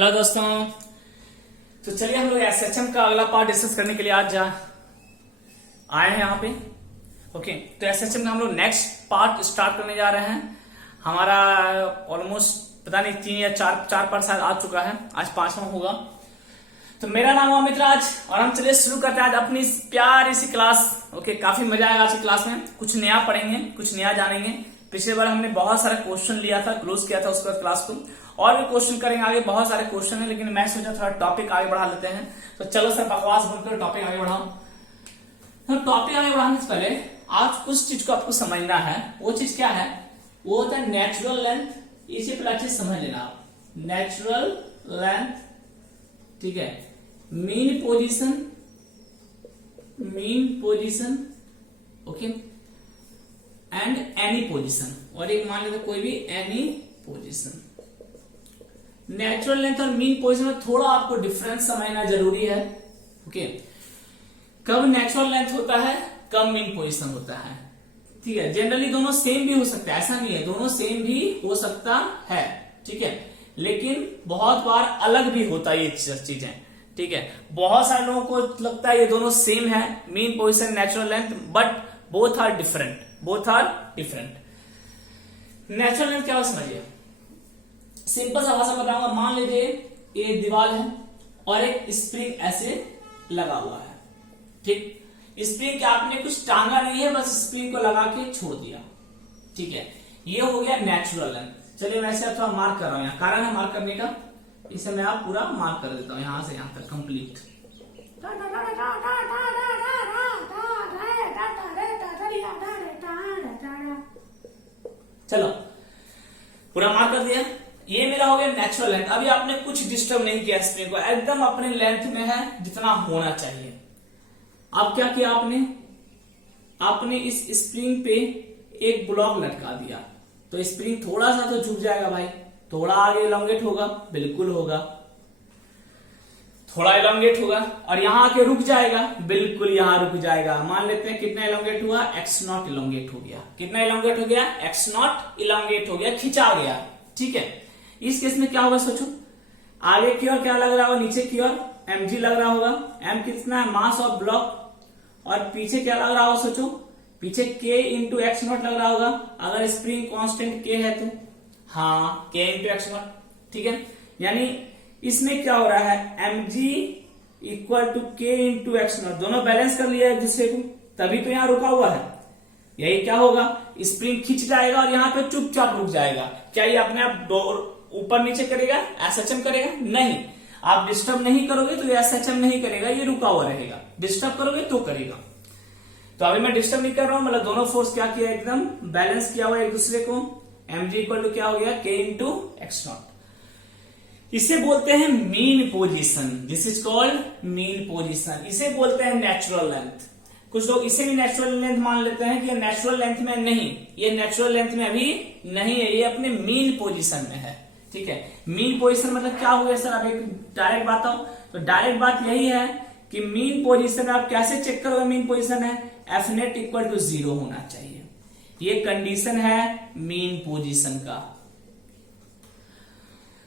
Hello दोस्तों। तो चलिए हम लोग एसएचएम का अगला पार्ट डिस्कस करने के लिए आज आए हैं यहाँ पे। ओके, तो एसएचएम का हम लोग नेक्स्ट पार्ट स्टार्ट करने जा रहे हैं। हमारा ऑलमोस्ट पता नहीं 3 या 4 पार्ट शायद आ चुका है, आज 5वां होगा। तो मेरा नाम है अमित राज और हम चलिए शुरू करते हैं आज अपनी प्यारी सी क्लास। ओके, काफी मजा आएगा आज की क्लास में। कुछ नया पढ़ेंगे, कुछ नया जानेंगे। पिछले बार हमने बहुत सारा क्वेश्चन लिया था, क्लोज किया था उसके बाद क्लास को, और भी क्वेश्चन करेंगे। आगे बहुत सारे क्वेश्चन है, लेकिन मैं सोचा थोड़ा टॉपिक आगे बढ़ा लेते हैं। तो चलो सर बकवास बनकर टॉपिक आगे बढ़ाओ। तो टॉपिक आगे बढ़ाने से पहले आज कुछ चीज को आपको समझना है। वो चीज क्या है? वो होता है नेचुरल लेंथ। इसे पहले अच्छे समझ लेना आप। नेचुरल लेंथ, ठीक है। Mean position, okay, and any position. और एक मान लेते कोई भी एनी पोजीशन। नेचुरल लेंथ और मीन पोजीशन में थोड़ा आपको डिफरेंस समझना जरूरी है। ओके, कब नेचुरल लेंथ होता है, कब मीन पोजीशन होता है, ठीक है। जनरली दोनों सेम भी हो सकता है, ऐसा नहीं है, दोनों सेम भी हो सकता है, ठीक है। लेकिन बहुत बार अलग भी होता है ये चीजें, ठीक है। बहुत सारे लोगों को लगता है ये दोनों सेम है, mean position natural length, but both are different. Natural length क्या हो समझिए। सिंपल सा भाषा बताऊंगा। मान लीजिए ये दीवार है और एक स्प्रिंग ऐसे लगा हुआ है, ठीक। स्प्रिंग क्या आपने कुछ टांगा नहीं है, बस स्प्रिंग को लगा के छोड़ दिया, ठीक है। ये हो गया नेचुरल लेंथ। चलिए मैं ऐसे थोड़ा मार्क कर रहा हूं, यहाँ कारण है मार्क करने का, इसे मैं आप पूरा मार्क कर देता हूं यहां से यहां तक कंप्लीट। चलो पूरा मार्क कर दिया। ये मेरा हो गया नेचुरल लेंथ। अभी आपने कुछ डिस्टर्ब नहीं किया स्प्रिंग को, एकदम अपने लेंथ में है जितना होना चाहिए। अब क्या किया आपने इस स्प्रिंग पे एक ब्लॉक लटका दिया, तो स्प्रिंग थोड़ा सा तो झुक जाएगा भाई, थोड़ा आगे इलोंगेट होगा, बिल्कुल होगा, थोड़ा इलोंगेट होगा, और यहां आके रुक जाएगा, बिल्कुल यहां रुक जाएगा। मान लेते हैं कितना इलोंगेट हुआ, x0 इलोंगेट हो गया। कितना इलोंगेट हो गया? x0 इलोंगेट हो गया, खिंचा गया, ठीक है। इस केस में क्या होगा सोचो, आगे की ओर क्या लग रहा होगा, नीचे की ओर mg लग रहा होगा। m कितना है? Mass of block. और पीछे क्या लग रहा होगा सोचो, पीछे k इंटू x0 लग रहा होगा, अगर स्प्रिंग कांस्टेंट k है तो। हाँ, k इंटू x0, ठीक है। यानी इसमें क्या हो रहा है, mg equal to k into x0, दोनों बैलेंस कर लिया एक दूसरे को, तभी तो यहां रुका हुआ है। यही क्या होगा, स्प्रिंग खिंच जाएगा और यहां पे चुपचाप रुक जाएगा। क्या ये अपने आप ऊपर नीचे करेगा, एसएचएम करेगा? नहीं। आप डिस्टर्ब नहीं करोगे तो ये एसएचएम नहीं करेगा, ये रुका हुआ रहेगा। डिस्टर्ब करोगे तो करेगा। तो अभी मैं डिस्टर्ब नहीं कर रहा हूं, मतलब दोनों फोर्स क्या किया, एकदम बैलेंस किया हुआ एक दूसरे को। mg इक्वल टू क्या हो गया, k इंटू x0। इसे बोलते हैं mean position. This is called mean position. इसे बोलते हैं नेचुरल लेंथ। कुछ लोग इसे भी नेचुरल लेंथ मान लेते हैं कि ये नेचुरल लेंथ में नहीं, ये नेचुरल लेंथ में अभी नहीं है, ये अपने मीन पोजीशन में है, ठीक है। मीन पोजीशन मतलब क्या हो गया सर? अब एक डायरेक्ट बात आओ, तो डायरेक्ट बात यही है कि मीन पोजीशन आप कैसे चेक करोगे मीन पोजीशन है, एफ नेट इक्वल टू 0 होना चाहिए। ये कंडीशन है मीन पोजीशन का।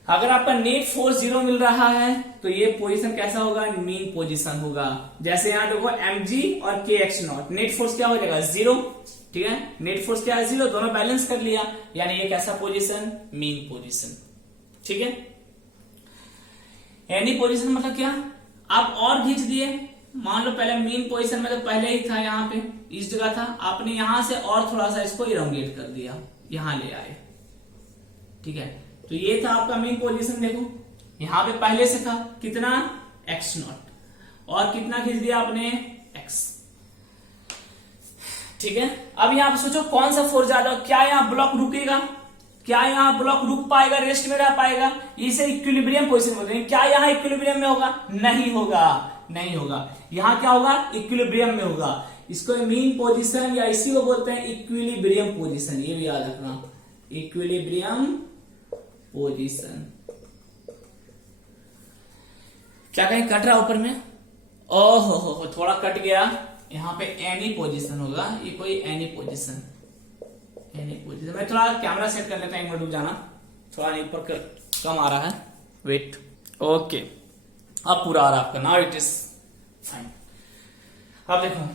अगर आपका नेट फोर्स 0 मिल रहा है तो ये पोजीशन कैसा होगा, मीन पोजीशन होगा। जैसे यहां देखो mg और kx0, नेट फोर्स क्या हो जाएगा, 0, ठीक है। नेट फोर्स क्या है, 0, दोनों बैलेंस कर लिया, यानी ये कैसा पोजीशन, मीन पोजीशन, ठीक है। एनी पोजीशन मतलब क्या, आप और खींच दिए। मान लो पहले मीन पोजीशन में तो पहले ही था, यहाँ पे इस जगह था, आपने यहां से और थोड़ा सा इसको इलोंगेट कर दिया, यहां ले आए, ठीक है। तो ये था आपका मीन पोजीशन। देखो यहां पे पहले से था कितना, x0, और कितना खींच दिया आपने, x, ठीक है। अब यहां पे सोचो कौन सा फोर्स ज्यादा, क्या यहां ब्लॉक रुकेगा, क्या यहां ब्लॉक रुक पाएगा, रेस्ट में रह पाएगा? इसे इक्विलिब्रियम पोजीशन बोलते हैं। क्या यहां इक्विलिब्रियम में होगा? नहीं होगा, नहीं होगा। यहां क्या होगा, इक्विलिब्रियम में होगा। इसको मीन पोजीशन या इसी को बोलते हैं इक्विलिब्रियम पोजीशन, ये भी याद रखना, इक्विलिब्रियम पोजीशन। क्या कहीं कट रहा ऊपर में? ओहो हो, थोड़ा कट गया। यहां पे एनी पोजीशन होगा, ये कोई एनी पोजीशन, एनी पोजीशन। मैं थोड़ा कैमरा सेट कर लेता हूं, एक मिनट रुक जाना, थोड़ा ऊपर कम आ रहा है, वेट। ओके, अब पूरा आ रहा आपका, नाउ इट इज फाइन। अब देखो,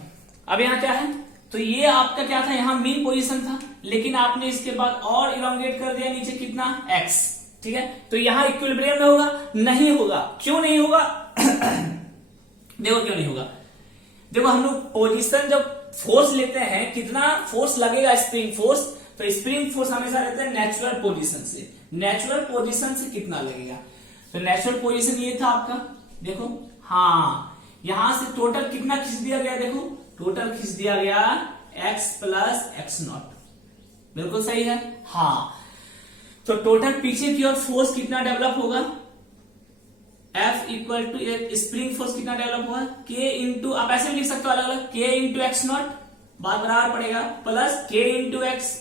अब यहाँ क्या है, तो ये आपका क्या था, यहाँ मीन पोजीशन था, लेकिन आपने इसके बाद और इलोंगेट कर दिया नीचे कितना, x, ठीक है। तो यहाँ इक्विलिब्रियम में होगा, नहीं होगा। क्यों नहीं होगा? देखो क्यों नहीं होगा, देखो हम लोग पोजीशन जब फोर्स लेते हैं, कितना फोर्स लगेगा, स्प्रिंग फोर्स, तो स्प्रिंग फोर्स हमेशा रहता है नेचुरल पोजीशन से। नेचुरल पोजीशन से कितना लगेगा, तो नेचुरल पोजीशन ये था आपका, देखो, हाँ, यहां से टोटल कितना खींच दिया गया, देखो टोटल खींच दिया गया x प्लस एक्स नॉट, बिल्कुल सही है, हाँ। तो टोटल पीछे की ओर फोर्स कितना डेवलप होगा, F equal to spring force कितना डेवलप हुआ, K इंटू, आप ऐसे भी लिख सकते हो अलग अलग, K इंटू एक्स नॉट, बात बराबर पड़ेगा, प्लस K इंटू एक्स,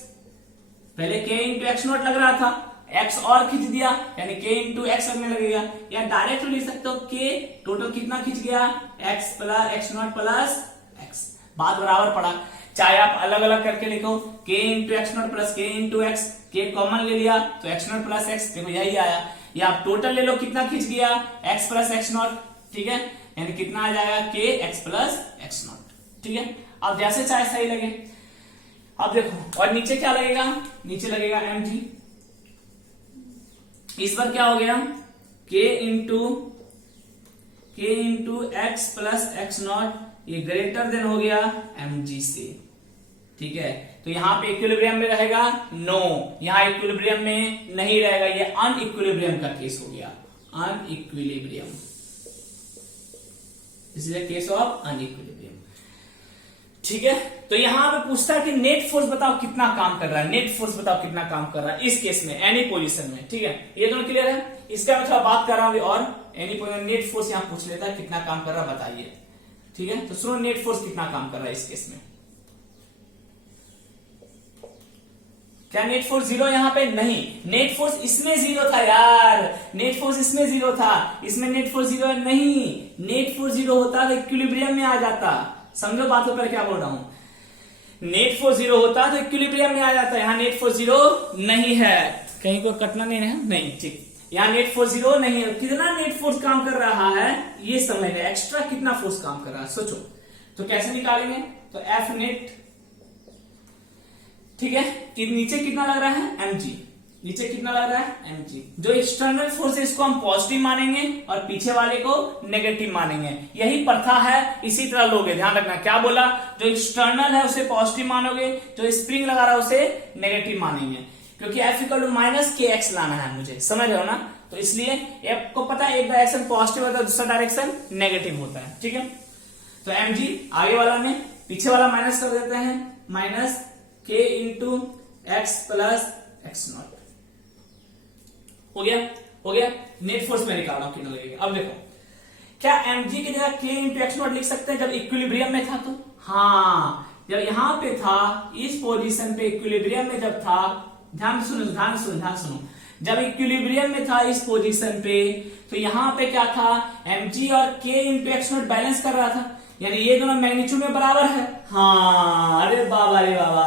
पहले K इंटू एक्स नॉट लग रहा था, x और खींच दिया यानी K इंटू एक्स लगने लगेगा, या डायरेक्ट लिख सकते हो K टोटल कितना खींच गया, x plus x not plus x, बात बराबर पड़ा। चाहे आप अलग अलग करके लिखो, K into x not plus K into x, K common ले लिया तो एक्स नॉट प्लस एक्स, देखो यही आया, या आप टोटल ले लो, कितना खींच गया, x प्लस एक्स नॉट, ठीक है, यानी कितना आ जाएगा, K x plus x not, ठीक है। अब जैसे चाहे सही लगे। अब देखो, और नीचे क्या लगेगा, नीचे लगेगा mg, इस बार क्या हो गया, k into x plus x not, ये ग्रेटर देन हो गया mg से, ठीक है। तो यहां पे इक्विलिब्रियम में रहेगा, नो, यहां इक्विलिब्रियम में नहीं रहेगा, ये अनइक्विलिब्रियम का केस हो गया, अनइक्विलिब्रियम, इसलिए केस ऑफ अनइक्विलिब्रियम, ठीक है। तो यहां पे पूछता है कि नेट फोर्स बताओ कितना काम कर रहा है, नेट फोर्स बताओ कितना काम कर रहा है इस केस में, एनी पोजीशन में, ठीक है। ये दोनों क्लियर है, इसका मैं थोड़ा बात कर रहा हूं, और एनी पोजीशन नेट फोर्स यहां पूछ लेता है कितना काम कर रहा है बताइए, ठीक है। तो सुनो, नेट फोर्स कितना काम कर रहा है इस केस में, क्या नेट फोर्स जीरो यहाँ पे, नहीं, नेट फोर्स इसमें जीरो था यार, नेट फोर्स इसमें जीरो था, इसमें नेट फोर्स जीरो नहीं, नेट फोर्स जीरो होता तो इक्विलिब्रियम में आ जाता, समझो बातों पर क्या बोल रहा हूं, नेट फोर्स जीरो होता तो इक्विलिब्रियम में आ जाता, यहाँ नेट फोर्स जीरो नहीं है, कहीं को कटना नहीं है, नहीं, ठीक, यहाँ नेट फोर्स जीरो नहीं है। कितना नेट फोर्स काम कर रहा है ये समझ ले, एक्स्ट्रा कितना फोर्स काम कर रहा है सोचो, तो कैसे निकालेंगे, तो एफ नेट, ठीक है, कि नीचे कितना लग रहा है mg, नीचे कितना लग रहा है mg, जो एक्सटर्नल फोर्स है इसको हम पॉजिटिव मानेंगे और पीछे वाले को नेगेटिव मानेंगे, यही प्रथा है, इसी तरह लोगे, ध्यान रखना, क्या बोला, जो एक्सटर्नल है उसे पॉजिटिव मानोगे, जो स्प्रिंग लगा रहा है उसे नेगेटिव मानेंगे, क्योंकि F equal to minus K x लाना है मुझे, समझ रहे हो ना, तो इसलिए F को पता है एक डायरेक्शन पॉजिटिव होता है, दूसरा डायरेक्शन नेगेटिव होता है, ठीक है। तो mg आगे वाला में, पीछे वाला माइनस कर देते हैं, minus k into x plus x not, हो गया, हो गया, नेट फोर्स में निकाल रहा हूं कितना लगेगा। अब देखो, क्या mg की जगह k इंटू एक्स नॉट लिख सकते हैं जब इक्विलिब्रियम में था, तो हाँ, जब यहां पे था, इस पोजीशन पे इक्विलिब्रियम में जब था, ध्यान सुनो, ध्यान सुनो, ध्यान सुनो, जब इक्विलिब्रियम में था इस पोजीशन पे, तो यहां पे क्या था, mg और k into x not balance कर रहा था, यानी ये दोनों मैग्नीट्यूड में बराबर है, हाँ, अरे बाबा रे बाबा,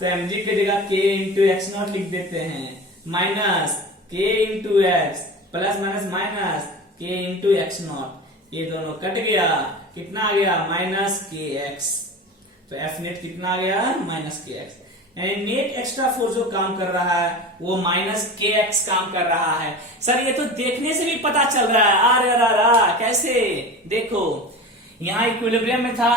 तो mg की जगह k इंटू एक्स नॉट लिख देते हैं, minus k into x plus minus minus k into x not, ये दोनों कट गया, कितना आ गया, माइनस के एक्स, तो एफ नेट कितना आ गया, माइनस के एक्स, यानी नेट एक्स्ट्रा फोर्स जो काम कर रहा है वो माइनस के एक्स काम कर रहा है। सर ये तो देखने से भी पता चल रहा है, अरे रा कैसे, देखो यहाँ इक्विलिब्रियम में था,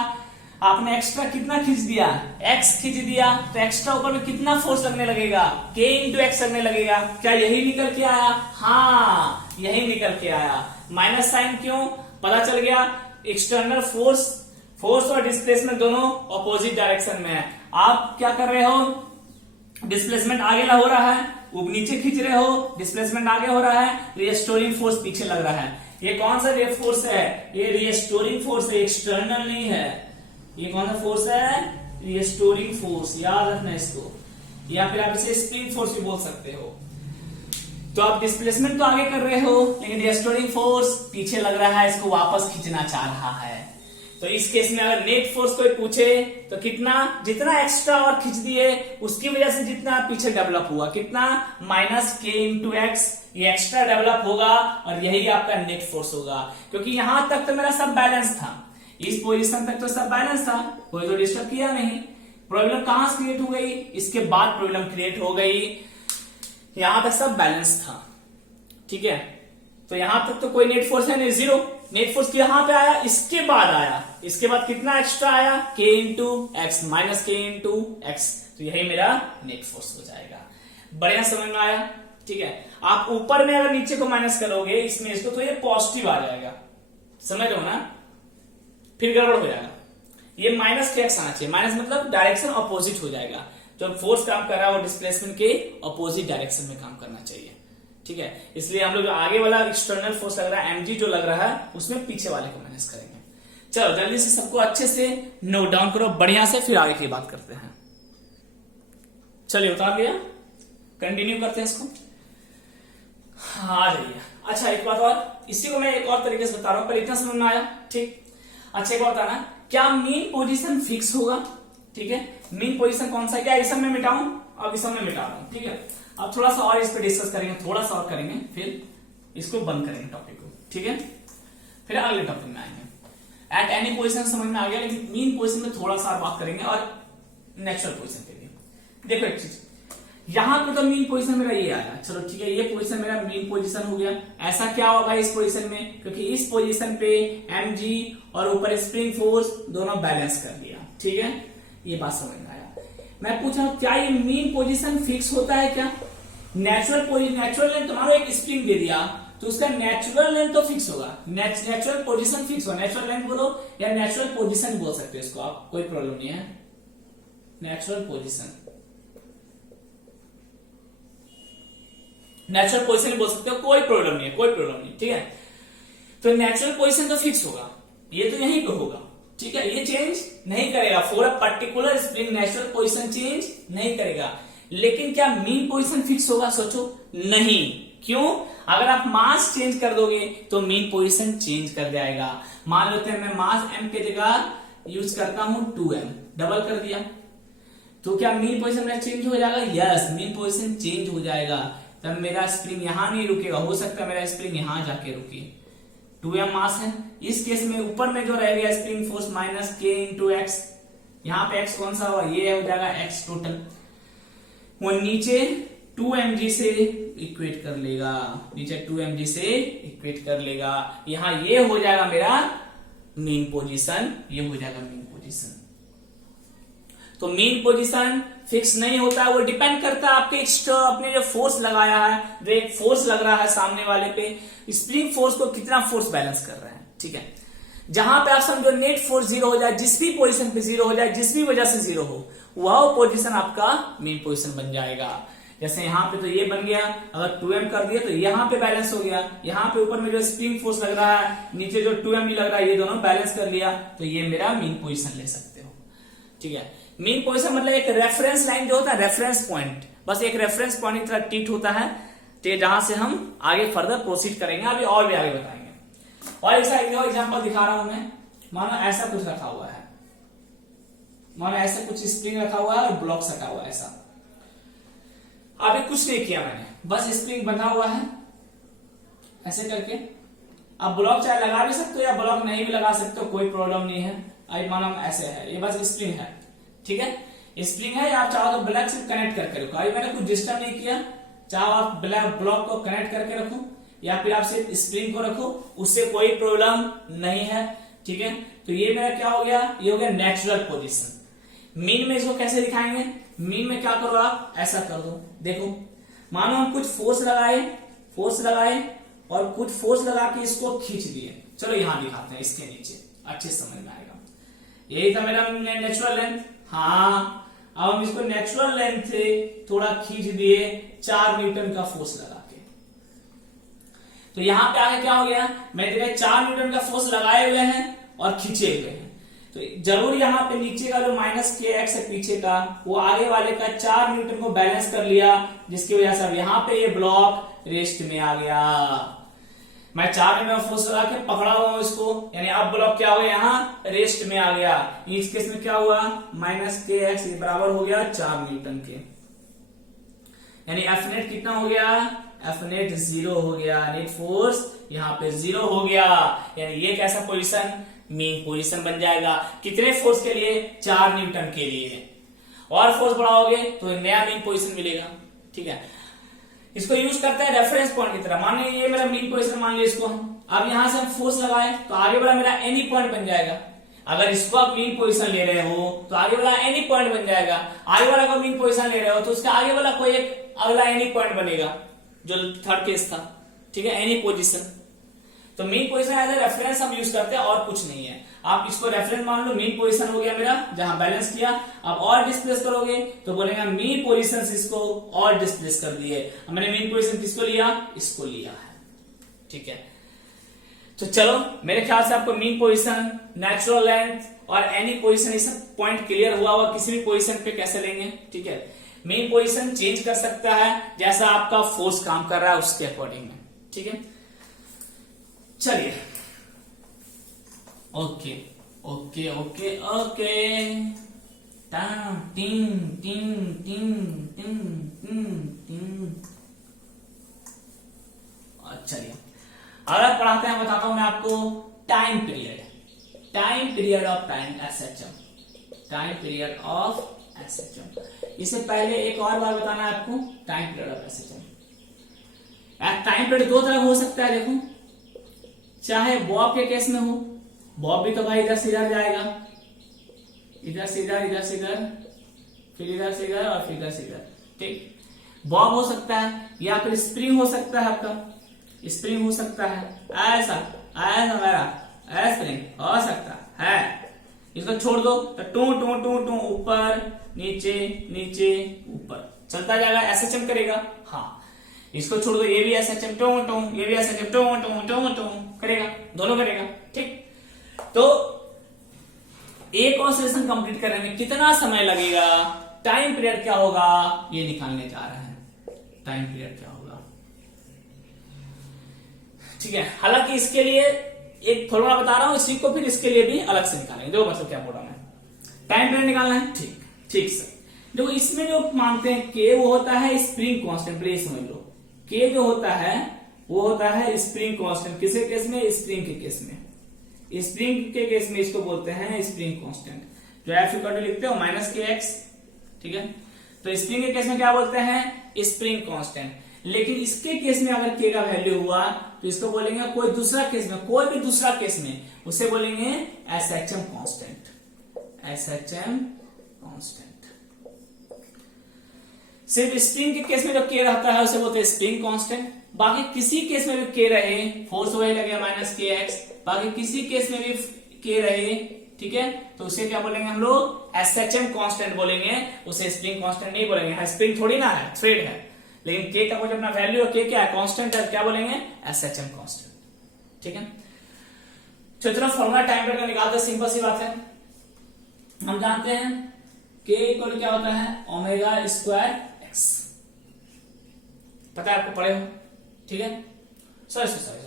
आपने एक्स्ट्रा कितना खींच दिया, x खींच दिया, तो एक्स्ट्रा ऊपर में कितना फोर्स लगने लगेगा, k इंटू एक्स लगने लगेगा, क्या यही निकल के आया, हाँ यही निकल के आया, माइनस साइन क्यों, पता चल गया, एक्सटर्नल फोर्स, फोर्स और डिस्प्लेसमेंट दोनों ऑपोजिट डायरेक्शन में है, आप क्या कर रहे हो, डिस्प्लेसमेंट आगे हो रहा है, वो नीचे खींच रहे हो, डिस्प्लेसमेंट आगे हो रहा है, रिस्टोरिंग फोर्स पीछे लग रहा है, ये कौन सा फोर्स है, ये रिस्टोरिंग फोर्स है, एक्सटर्नल नहीं है, ये कौन सा फोर्स है, रिस्टोरिंग फोर्स, याद रखना इसको, या फिर आप इसे स्प्रिंग फोर्स भी बोल सकते हो। तो आप डिस्प्लेसमेंट तो आगे कर रहे हो, लेकिन रिस्टोरिंग फोर्स पीछे लग रहा है, इसको वापस खींचना चाह रहा है, तो इस केस में अगर नेट फोर्स कोई पूछे तो कितना, जितना एक्स्ट्रा और खींच दिए उसकी वजह से जितना पीछे डेवलप हुआ, कितना, माइनस के इंटू एक्स, ये एक्स्ट्रा डेवलप होगा और यही आपका नेट फोर्स होगा। क्योंकि यहां तक तो मेरा सब बैलेंस था, इस पोजीशन तक तो सब बैलेंस था, कोई तो डिस्टर्ब किया नहीं। प्रॉब्लम कहां से क्रिएट हो गई, इसके बाद प्रॉब्लम क्रिएट हो गई। यहां तक सब बैलेंस था, ठीक है, तो यहां तक तो कोई नेट फोर्स है नहीं, जीरो। नेट फोर्स यहां पे आया, इसके बाद आया, इसके बाद कितना एक्स्ट्रा आया, के इंटू एक्स माइनस के इंटू एक्स, तो यही मेरा नेट फोर्स हो जाएगा। बढ़िया समझ में आया, ठीक है। आप ऊपर में अगर नीचे को माइनस करोगे इसमें इसको, तो ये पॉजिटिव आ जाएगा, समझ लो ना, फिर गड़बड़ हो जाएगा। ये माइनस के एक्स आना चाहिए, माइनस मतलब डायरेक्शन अपोजिट हो जाएगा। जो फोर्स काम कर रहा है वो डिस्प्लेसमेंट के अपोजिट डायरेक्शन में काम करना चाहिए, ठीक है। इसलिए हम लोग आगे वाला एक्सटर्नल फोर्स लग रहा है, एमजी जो लग रहा है, उसमें पीछे वाले को माइनस करेंगे। चलो जल्दी से सबको अच्छे से नोट डाउन करो बढ़िया से, फिर आगे की बात करते हैं। चलिए उतार लिया, कंटिन्यू करते हैं इसको। हाँ आ जाइए। अच्छा एक बात और, इसी को मैं एक और तरीके से बता रहा हूं, पर इतना समझ में आया, ठीक। अच्छा एक बात बताना, क्या मीन पोजीशन फिक्स होगा, ठीक है। मीन पोजीशन कौन सा है, क्या इस सब में मिटाऊं, अब इस सब में मिटा रहा हूं, ठीक है। अब थोड़ा सा और इस पर डिस्कस करेंगे, थोड़ा सा और करेंगे, फिर इसको बंद करेंगे टॉपिक को, ठीक है। फिर अगले टॉपिक में आएंगे। एट एनी पोजीशन समझ में आ गया, लेकिन मीन पोजीशन में थोड़ा सा और बात करेंगे और नेचुरल पोजीशन पे भी। देखो एक चीज, यहां पे तो मीन पोजीशन मेरा ये आया, चलो ठीक है, ये पोजीशन मेरा मीन पोजीशन हो गया। ऐसा क्या होगा इस पोजीशन में, क्योंकि इस पोजीशन पे mg और ऊपर स्प्रिंग फोर्स दोनों बैलेंस कर दिया, ठीक है। ये बात समझ में आया। मैं पूछ रहा हूं क्या ये मीन पोजीशन फिक्स होता है क्या, नेचुरल लेंथ तुम्हारा एक स्प्रिंग दे दिया तो उसका नेचुरल लेंथ तो फिक्स होगा, नेचुरल पोजीशन फिक्स होगा। नेचुरल लेंथ बोलो या नेचुरल पोजीशन बोल सकते हो इसको आप, कोई प्रॉब्लम नहीं है। नेचुरल पोजीशन, नेचुरल पोजीशन बोल सकते हो, कोई प्रॉब्लम नहीं है, कोई प्रॉब्लम नहीं, ठीक है। तो नेचुरल पोजीशन तो फिक्स होगा, ये तो यहीं पे होगा, ठीक है, ये चेंज नहीं करेगा। For a particular spring natural position change नहीं करेगा। लेकिन क्या मीन पोजीशन फिक्स होगा, सोचो, नहीं। क्यों, अगर आप मास चेंज कर दोगे तो मीन पोजीशन चेंज कर जाएगा। मान लेते हैं मैं मास m के जगह यूज करता हूं 2m, डबल कर दिया, तो क्या मीन पोजीशन मेरा चेंज हो जाएगा, यस मीन पोजीशन चेंज हो जाएगा। तब मेरा स्प्रिंग यहां नहीं रुकेगा, हो सकता है मेरा स्प्रिंग यहां जाके रुके, 2m मास है। इस केस में ऊपर में जो रह गया स्प्रिंग फोर्स माइनस के इंटू एक्स, यहां पे x कौन सा हुआ, ये हो जाएगा x टोटल, वो नीचे 2mg से इक्वेट कर लेगा, नीचे 2mg से इक्वेट कर लेगा। यहां ये हो जाएगा मेरा मीन पोजीशन, ये हो जाएगा मीन पोजीशन। तो मीन पोजीशन फिक्स नहीं होता है, वो डिपेंड करता है आपके एक्स्ट्रा, अपने जो फोर्स लगाया है, जो एक फोर्स लग रहा है सामने वाले पे, स्प्रिंग फोर्स को कितना फोर्स बैलेंस कर रहा है, ठीक है। जहां पे आप समझो नेट फोर्स जीरो हो जाए, जिस भी पोजीशन पे जीरो हो जाए, जिस भी वजह से जीरो हो, वह पोजीशन आपका मीन पोजीशन बन जाएगा। जैसे यहाँ पे तो ये बन गया, अगर 2m कर दिया तो यहाँ पे बैलेंस हो गया, यहाँ पे ऊपर में जो स्प्रिंग फोर्स लग रहा है, नीचे जो 2m लग रहा है, ये दोनों बैलेंस कर लिया, तो ये मेरा मीन पोजीशन ले सकते हो, ठीक है। मीन पोजीशन मतलब एक रेफरेंस लाइन जो होता है, रेफरेंस पॉइंट, बस एक रेफरेंस पॉइंट की तरह ट्रीट होता है, तो जहां से हम आगे फर्दर प्रोसीड करेंगे, अभी और भी आगे बताएंगे। और एक एग्जांपल दिखा रहा हूं मैं, मानो ऐसा कुछ रखा हुआ है, मानो ऐसा कुछ स्प्रिंग रखा हुआ है और ब्लॉक सटा हुआ है, ऐसा अभी कुछ नहीं किया मैंने, बस स्प्रिंग बना हुआ है ऐसे करके। आप ब्लॉक चाहे लगा भी सकते हो या ब्लॉक नहीं भी लगा सकते हो, कोई प्रॉब्लम नहीं है। आई मानो ऐसे है, ये बस स्प्रिंग है, ठीक है, स्प्रिंग है। आप चाहो तो ब्लॉक से कनेक्ट करके रखो, अभी मैंने कुछ डिस्टर्ब नहीं किया। चाहो आप ब्लॉक को कनेक्ट करके रखो या फिर आप सिर्फ स्प्रिंग को रखो, उससे कोई प्रॉब्लम नहीं है, ठीक है। तो ये मेरा क्या हो गया, ये हो गया नेचुरल पोजीशन। मीन में इसको कैसे दिखाएंगे, मीन में क्या करो आप, ऐसा कर दो। देखो मानो हम कुछ फोर्स लगाए और कुछ फोर्स लगा के इसको खींच दिए, चलो यहां दिखाते हैं, इसके नीचे अच्छे समझ में आएगा। यही था मेरा नेचुरल लेंथ, हाँ। अब हम इसको नेचुरल लेंथ से थोड़ा खींच दिए 4 न्यूटन का फोर्स लगा के, तो यहां पे आगे क्या हो गया, मैंने देखा 4 न्यूटन का फोर्स लगाए हुए हैं और खींचे हुए हैं, तो जरूर यहाँ पे नीचे का जो माइनस के एक्स है पीछे का, वो आगे वाले का 4 न्यूटन को बैलेंस कर लिया, जिसकी वजह से अब यहाँ पे ये ब्लॉक रेस्ट में आ गया। मैं 4 में फोर्स लगा के पकड़ा हुआ हूं इसको, यानी अब ब्लॉक क्या हो गया, यहाँ रेस्ट में आ गया। इस केस में क्या हुआ, -kx बराबर हो गया 4 न्यूटन के, यानी एफ नेट कितना हो गया, एफ नेट 0 हो गया, नेट फोर्स यहाँ पे 0 हो गया। यानी ये कैसा पोजीशन, मीन पोजीशन बन जाएगा। कितने फोर्स के लिए, 4 न्यूटन के लिए। और फोर्स बढ़ाओगे तो नया मीन पोजीशन मिलेगा। ठीक है, इसको यूज करते हैं रेफरेंस पॉइंट की तरह। मान लीजिए ये मेरा मीन पोजीशन मान लीजिए इसको हम, अब यहां से हम फोर्स लगाए तो आगे वाला मेरा एनी पॉइंट बन जाएगा। अगर इसको आप मीन पोजीशन ले रहे हो तो आगे वाला एनी पॉइंट बन जाएगा। आगे वाला को मीन पोजीशन ले रहे हो तो उसका आगे वाला कोई एक अगला एनी पॉइंट बनेगा, जो थर्ड केस था। ठीक है, एनी पोजीशन। तो mean position as a reference हम यूज करते हैं, और कुछ नहीं है। आप इसको रेफरेंस मान लो, मीन पोजीशन हो गया मेरा जहां बैलेंस किया। अब और डिस्प्लेस करोगे तो बोलेगा मीन पोजीशन से इसको और डिस्प्लेस कर दिए। मैंने मीन पोजीशन किसको लिया, इसको लिया है। ठीक है, तो चलो मेरे ख्याल से आपको मीन पोजीशन, नेचुरल लेंथ और एनी पोजीशन, ये सब पॉइंट क्लियर हुआ होगा किसी भी पोजीशन पे कैसे लेंगे। ठीक है, मीन पोजीशन चेंज कर सकता है जैसा आपका फोर्स काम कर रहा है उसके अकॉर्डिंग में। ठीक है, चलिए ओके ओके ओके ओके, टिंग टिंग टिंग टिंग टिंग टिंग। चलिए अगर पढ़ाते हैं, बताता हूं मैं आपको time period, time period of time SHM, time period of SHM. इससे पहले एक और बार बताना है आपको, time period of SHM. Time period दो तरह हो सकता है, देखो, चाहे बॉब के केस में हो, बॉब भी तो भाई इधर से इधर जाएगा, इधर से इधर, इधर से इधर, फिर इधर से इधर और फिर इधर से इधर। ठीक, बॉब हो सकता है, या फिर स्प्रिंग हो सकता है, आपका स्प्रिंग हो सकता है, ऐसा ऐसा मेरा स्प्रिंग हो सकता है। इसको छोड़ दो तो टू टू टू टू, ऊपर नीचे नीचे ऊपर चलता जाएगा, एसएचएम करेगा। हाँ, इसको छोड़ दो, ये भी एसएचएम टू टू, ये भी एसएचएम टू टू टू टू करेगा, दोनों करेगा। ठीक, तो एक ऑसिलेशन कंप्लीट करने में कितना समय लगेगा, टाइम पीरियड क्या होगा, ये निकालने जा रहे हैं। टाइम पीरियड क्या होगा, ठीक है। हालांकि इसके लिए एक फॉर्मूला बता रहा हूं, इसी को फिर इसके लिए भी अलग से निकालेंगे। देखो मतलब क्या बोल रहा मैं, टाइम पीरियड निकालना है। ठीक ठीक सर, देखो इसमें जो मानते हैं के, वो होता है स्प्रिंग कांस्टेंट। प्लीज समझ लो, के जो होता है वो होता है स्प्रिंग कांस्टेंट। किसके केस में, स्प्रिंग के केस में। स्प्रिंग के केस में इसको बोलते हैं स्प्रिंग कांस्टेंट, जो एफ इक्वल टू लिखते हो -kx। ठीक है, तो स्प्रिंग के केस में क्या बोलते हैं, स्प्रिंग कांस्टेंट। लेकिन इसके केस में अगर के का वैल्यू हुआ तो इसको बोलेंगे कोई दूसरा केस में, कोई भी दूसरा केस में उसे बोलेंगे एसएचएम कांस्टेंट, एसएचएम कांस्टेंट। सिर्फ स्प्रिंग के केस में जो के रहता है उसे बोलते हैं स्प्रिंग कांस्टेंट। बाकी किसी केस में भी के रहे, फोर्स वही लगेगा -kx, बाकी किसी केस में भी के रहे, ठीक है, तो उसे क्या बोलेंगे हम लोग, एसएचएम कांस्टेंट बोलेंगे, उसे स्प्रिंग कांस्टेंट नहीं बोलेंगे। स्प्रिंग थोड़ी ना है, थ्रेड है, लेकिन के का कुछ अपना वैल्यू है, के क्या है, कांस्टेंट है, क्या बोलेंगे, एसएचएम कांस्टेंट। ठीक है, चलो फॉर्मूला टाइम पीरियड का निकालते हैं, सिंपल सी बात है। हम जानते हैं के इक्वल क्या होता है, ओमेगा स्क्वायर एक्स, पता है आपको, पढ़े हो। ठीक है, सॉरी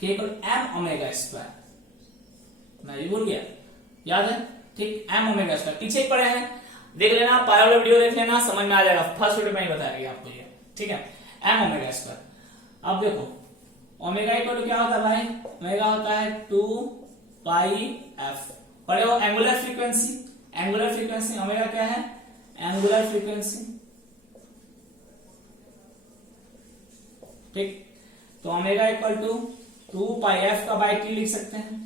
के इक्वल एम ओमेगा स्क्वायर, मैं ये भूल गया, याद है। ठीक, एम ओमेगा स्क्वायर पीछे ही पढ़े हैं, देख लेना, पाया वाला वीडियो देख लेना, समझ में आ जाएगा। फर्स्ट वीडियो में ही बताया आपको ये। ठीक है, एम ओमेगा स्क्वायर। अब देखो ओमेगा इक्वल क्या होता है भाई, ओमेगा होता है 2 पाई एफ। पढ़े हो angular frequency, angular frequency omega क्या है, एंगुलर फ्रीक्वेंसी। ठीक, तो omega equal to 2 pi F का बाई टी लिख सकते हैं।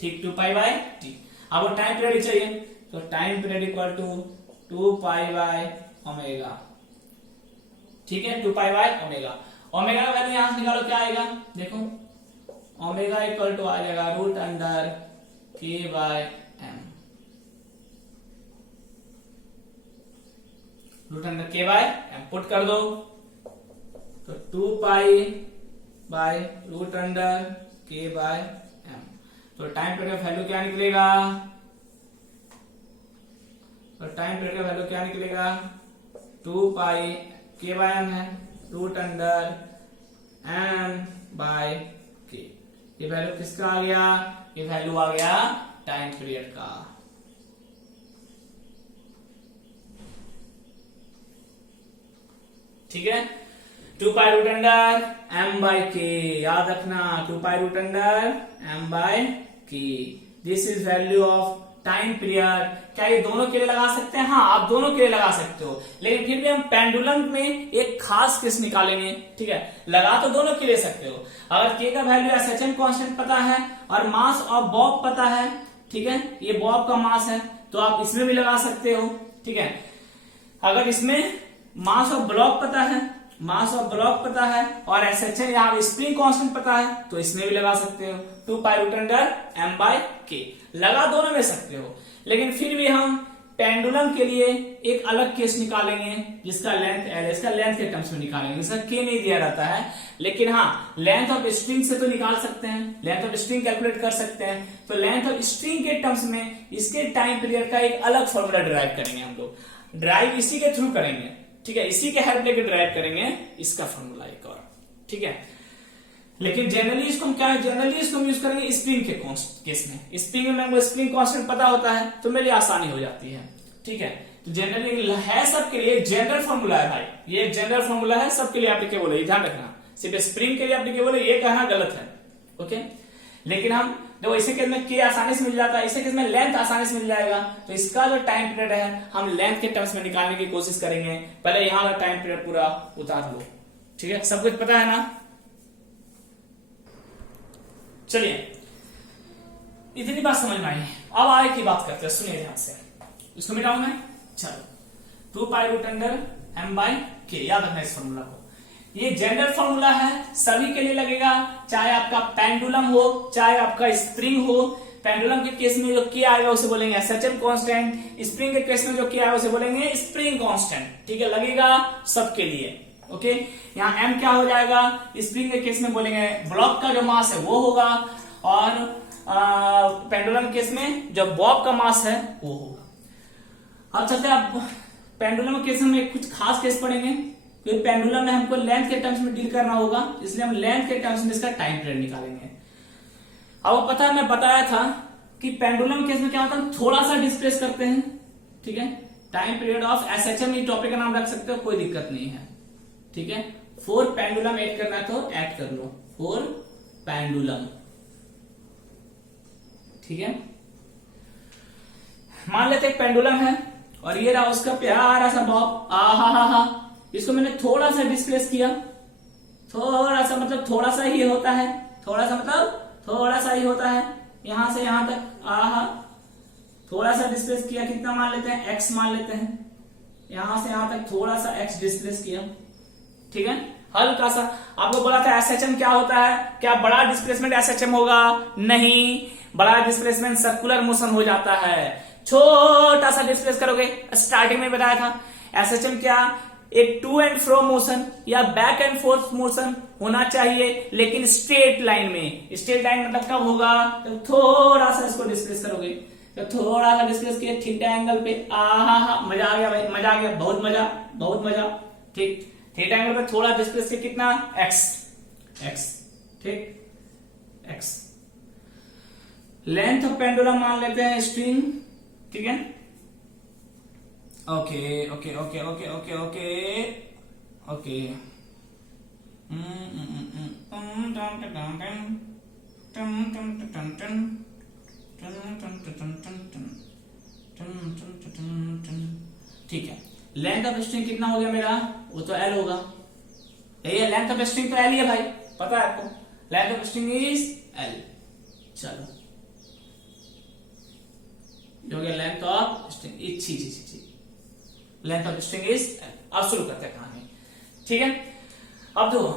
ठीक, 2 पाई बाई टी। अब टाइम पीरियड चाहिए, तो time period equal to 2 pi by omega. ठीक है, 2 पाई बाई ओमेगा। ओमेगा का वैल्यू यहां से निकालो, क्या आएगा, देखो ओमेगा इक्वल टू आ जाएगा रूट अंडर के बाय एम, रूट अंडर के बाय एम पुट कर दो, तो 2 पाई बाय रूट अंडर के बाय एम। तो टाइम पीरियड का वैल्यू क्या निकलेगा, तो टाइम पीरियड का वैल्यू क्या निकलेगा, 2 पाई के बाय एम है, रूट अंडर एम बाय के। ये वैल्यू किसका आ गया? ये वैल्यू आ गया टाइम पीरियड का। ठीक है, 2 pi root under m by K, याद रखना 2 pi root under m by K. This is value of time period. क्या ये दोनों के लिए लगा सकते हैं? हाँ, आप दोनों के लिए लगा सकते हो, लेकिन फिर भी हम पेंडुलम में एक खास केस निकालेंगे। ठीक है, लगा तो दोनों के ले सकते हो। अगर के का वैल्यू SHM कांस्टेंट पता है और मास ऑफ बॉब पता है, ठीक है, ये बॉब का मास है, तो आप इसमें भी लगा सकते हो। ठीक है, अगर इसमें मास ऑफ ब्लॉक पता है, मास ऑफ ब्लॉक पता है और SHM यहाँ स्प्रिंग कांस्टेंट पता है, तो इसमें भी लगा सकते हो। 2 pi root under m by K, लगा दोनों में सकते हो, लेकिन फिर भी हम पेंडुलम के लिए एक अलग केस निकालेंगे जिसका लेंथ L, इसका लेंथ के टर्म्स में निकालेंगे। इसका K नहीं दिया रहता है, लेकिन हाँ लेंथ ऑफ स्ट्रिंग से तो निकाल सकते हैं, लेंथ ऑफ स्ट्रिंग कैलकुलेट कर सकते हैं। तो लेंथ ऑफ स्ट्रिंग के टर्म्स में इसके टाइम पीरियड का एक अलग फॉर्मूला डिराइव करेंगे हम लोग। ड्राइव इसी के थ्रू करेंगे, ठीक है, इसी के हेल्प लेके ड्राइव करेंगे इसका फॉर्मूला एक और। ठीक है, लेकिन जनरली इसको हम क्या है, जनरली इसको हम यूज करेंगे स्प्रिंग के केस में। स्प्रिंग में हमको स्प्रिंग कांस्टेंट पता होता है तो मेरे लिए आसानी हो जाती है। ठीक है, तो जनरली है सबके लिए जनरल फॉर्मूला है भाई, ये जनरल फॉर्मूला है, सबके लिए एप्लीकेबल है, ध्यान रखना। सिर्फ स्प्रिंग के लिए एप्लीकेबल है ये कहना गलत है। ओके, लेकिन हम देखो इसी केस में के आसानी से मिल जाता है, इसी केस में लेंथ आसानी से मिल जाएगा, तो इसका जो टाइम पीरियड है हम लेंथ के टर्म्स में निकालने की कोशिश करेंगे। पहले यहाँ का टाइम पीरियड पूरा उतार लो। ठीक है, सब कुछ पता है ना? चलिए, इतनी बात समझ में आई। अब आगे की बात करते हैं, सुनिए ध्यान से। इसको मिटाऊं मैं, चलो 2 pi root under m by K, याद रखना इस फॉर्मूला को। ये जनरल फॉर्मूला है, सभी के लिए लगेगा, चाहे आपका पेंडुलम हो चाहे आपका स्प्रिंग हो। पेंडुलम के केस में जो के आएगा उसे बोलेंगे SHM कांस्टेंट, स्प्रिंग के केस में जो के आएगा उसे बोलेंगे स्प्रिंग कांस्टेंट। ठीक है, लगेगा सबके लिए। ओके, यहाँ m क्या हो जाएगा, स्प्रिंग के केस में बोलेंगे ब्लॉक का जो मास है वो होगा, और पेंडुलम केस में जो बॉब का मास है वो होगा। अब चलते आप पेंडुलम केस में कुछ खास केस पढ़ेंगे, क्योंकि पेंडुलम में हमको लेंथ के टर्म्स में डील करना होगा, इसलिए हम लेंथ के टर्म्स में इसका टाइम पीरियड निकालेंगे। अब पता है, मैं बताया था कि पेंडुलम केस में क्या होता है, थोड़ा सा डिस्प्लेस करते हैं। ठीक है, टाइम पीरियड ऑफ SHM, ये टॉपिक का नाम रख सकते हो, कोई दिक्कत नहीं है। ठीक है, 4 पेंडुलम ऐड करना है तो ऐड कर लो, 4 पेंडुलम। ठीक है, मान लेते एक पेंडुलम है और ये रहा उसका प्यारा सा बॉब। हा, इसको मैंने थोड़ा सा डिस्प्लेस किया, थोड़ा सा मतलब थोड़ा सा ही होता है, थोड़ा सा मतलब थोड़ा सा ही होता है, यहां से यहां तक। थोड़ा सा डिस्प्लेस किया, कितना मान लेते हैं, x मान लेते हैं, यहां से यहां तक थोड़ा सा x डिस्प्लेस किया। ठीक है, हल्का सा। आपको बोला था SHM क्या होता है, क्या बड़ा डिस्प्लेसमेंट SHM होगा? नहीं, बड़ा डिस्प्लेसमेंट सर्कुलर मोशन हो जाता है। छोटा सा डिस्प्लेस करोगे, स्टार्टिंग में बताया था SHM क्या, एक टू एंड फ्रो मोशन या बैक एंड फोर्थ मोशन होना चाहिए, लेकिन स्ट्रेट लाइन में। स्ट्रेट लाइन मतलब कब होगा, तो थोड़ा सा इसको डिस्प्लेस करोगे, तो थोड़ा सा डिस्प्लेस किया थीटा एंगल पे। मजा आ गया भाई, मजा आ गया, बहुत मजा, बहुत मजा। ठीक, थीटा एंगल पे थोड़ा डिस्प्लेस किया, कितना, x। ठीक, x। लेंथ ऑफ पेंडुलम मान लेते हैं स्ट्रिंग। ठीक है, okay okay okay okay okay okay okay. ठीक है, लेंथ ऑफ स्ट्रिंग कितना हो गया मेरा, वो तो L होगा। यही है लेंथ ऑफ स्ट्रिंग, तो L ही है भाई, पता है आपको, length of string is L। चलो, हो गया length of string, length of string is L। अब शुरू करते हैं कहानी। ठीक है, अब देखो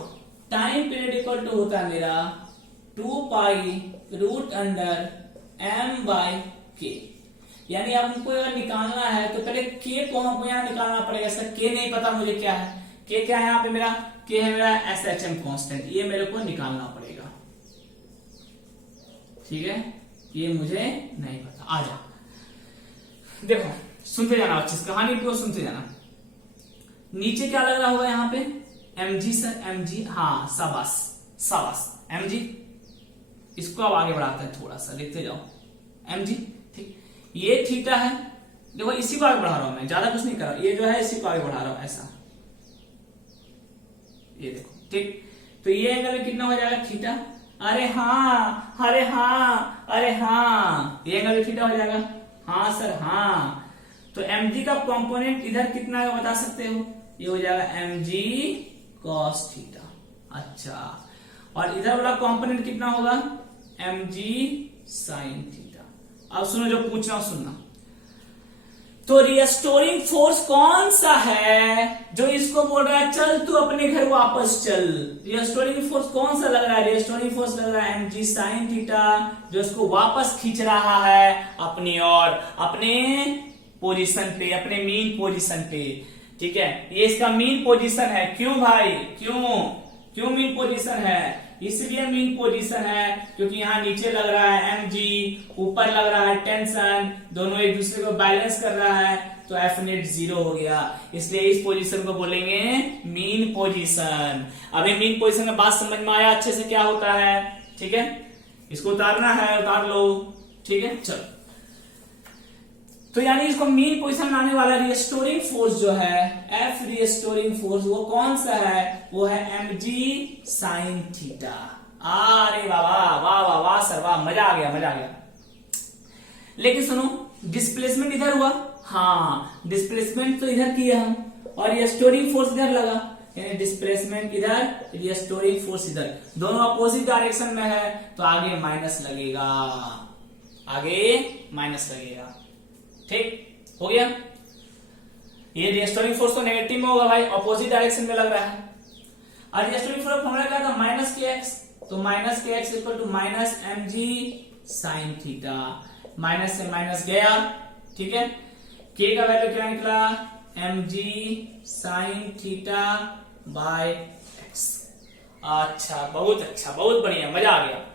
टाइम पीरियड इक्वल टू होता है मेरा 2 pi root under m by K. यानी अब हमको अगर निकालना है तो पहले k को हमको यहाँ निकालना पड़ेगा। इसका k नहीं पता मुझे क्या है, k क्या है यहाँ पे मेरा, k है मेरा SHM कांस्टेंट, ये मेरे को निकालना पड़ेगा। ठीक है, ये मुझे नहीं पता। आ जा, देखो सुनते जाना, अच्छी कहानी को सुनते जाना। नीचे क्या लग रहा होगा यहाँ पे, mg सर, mg, हाँ शाबाश, शाबाश mg। इसको अब आगे बढ़ाते हैं, थोड़ा सा लिखते जाओ mg। ठीक, ये थीटा है, देखो इसी को आगे बढ़ा रहा हूं मैं, ज्यादा कुछ नहीं कर रहा, ये जो है इसी को आगे बढ़ा रहा हूं ऐसा, ये देखो। ठीक, तो ये एंगल में कितना हो जाएगा थीटा, अरे हाँ, अरे हाँ, अरे हाँ, ये एंगल में थीटा हो जाएगा, हाँ सर हाँ। तो mg का कंपोनेंट इधर कितना है बता सकते हो, ये हो जाएगा mg cos थीटा। अच्छा, और इधर वाला कंपोनेंट कितना होगा, mg sin थीटा। अब सुनो जो पूछना सुनना, तो रिस्टोरिंग फोर्स कौन सा है जो इसको बोल रहा है चल तू अपने घर वापस चल। रिस्टोरिंग फोर्स कौन सा लग रहा है, रिस्टोरिंग फोर्स लग रहा है mg sin थीटा, जो इसको वापस खींच रहा है अपनी ओर, अपने पोजीशन पे, अपने मीन पोजीशन पे। ठीक है, ये इसका मीन पोजीशन है। क्यों भाई, क्यों मीन पोजीशन है, इसलिए मीन पोजीशन है क्योंकि यहाँ नीचे लग रहा है mg, ऊपर लग रहा है टेंशन, दोनों एक दूसरे को बैलेंस कर रहा है, तो एफ नेट 0 हो गया, इसलिए इस पोजीशन को बोलेंगे मीन पोजीशन। अभी मीन पोजीशन में बात समझ में आया अच्छे से क्या होता है। ठीक है, इसको उतारना है, उतार लो। ठीक है, चलो, तो यानी इसको मीन पोजीशन में आने वाला रिस्टोरिंग फोर्स जो है, एफ रिस्टोरिंग फोर्स, वो कौन सा है, वो है mg sin थीटा। अरे वाह वाह वाह वाह सर वाह, मजा आ गया, मजा आ गया। लेकिन सुनो, डिस्प्लेसमेंट इधर हुआ, हाँ डिस्प्लेसमेंट तो इधर किया हम, और रिस्टोरिंग फोर्स इधर लगा, यानी डिस्प्लेसमेंट इधर, रिस्टोरिंग फोर्स इधर, दोनों अपोजिट डायरेक्शन में है, तो आगे माइनस लगेगा, आगे माइनस लगेगा। ठीक हो गया, ये रिस्टोरिंग फोर्स तो नेगेटिव में होगा भाई, अपोजिट डायरेक्शन में लग रहा है। और रिस्टोरिंग फोर्स फॉर्मूला क्या था, माइनस के एक्स, तो minus K X equal to minus mg sin theta, minus से माइनस गया। ठीक है, k का वैल्यू क्या निकला, mg sin theta by x। अच्छा, बहुत अच्छा, बहुत बढ़िया, मजा आ गया।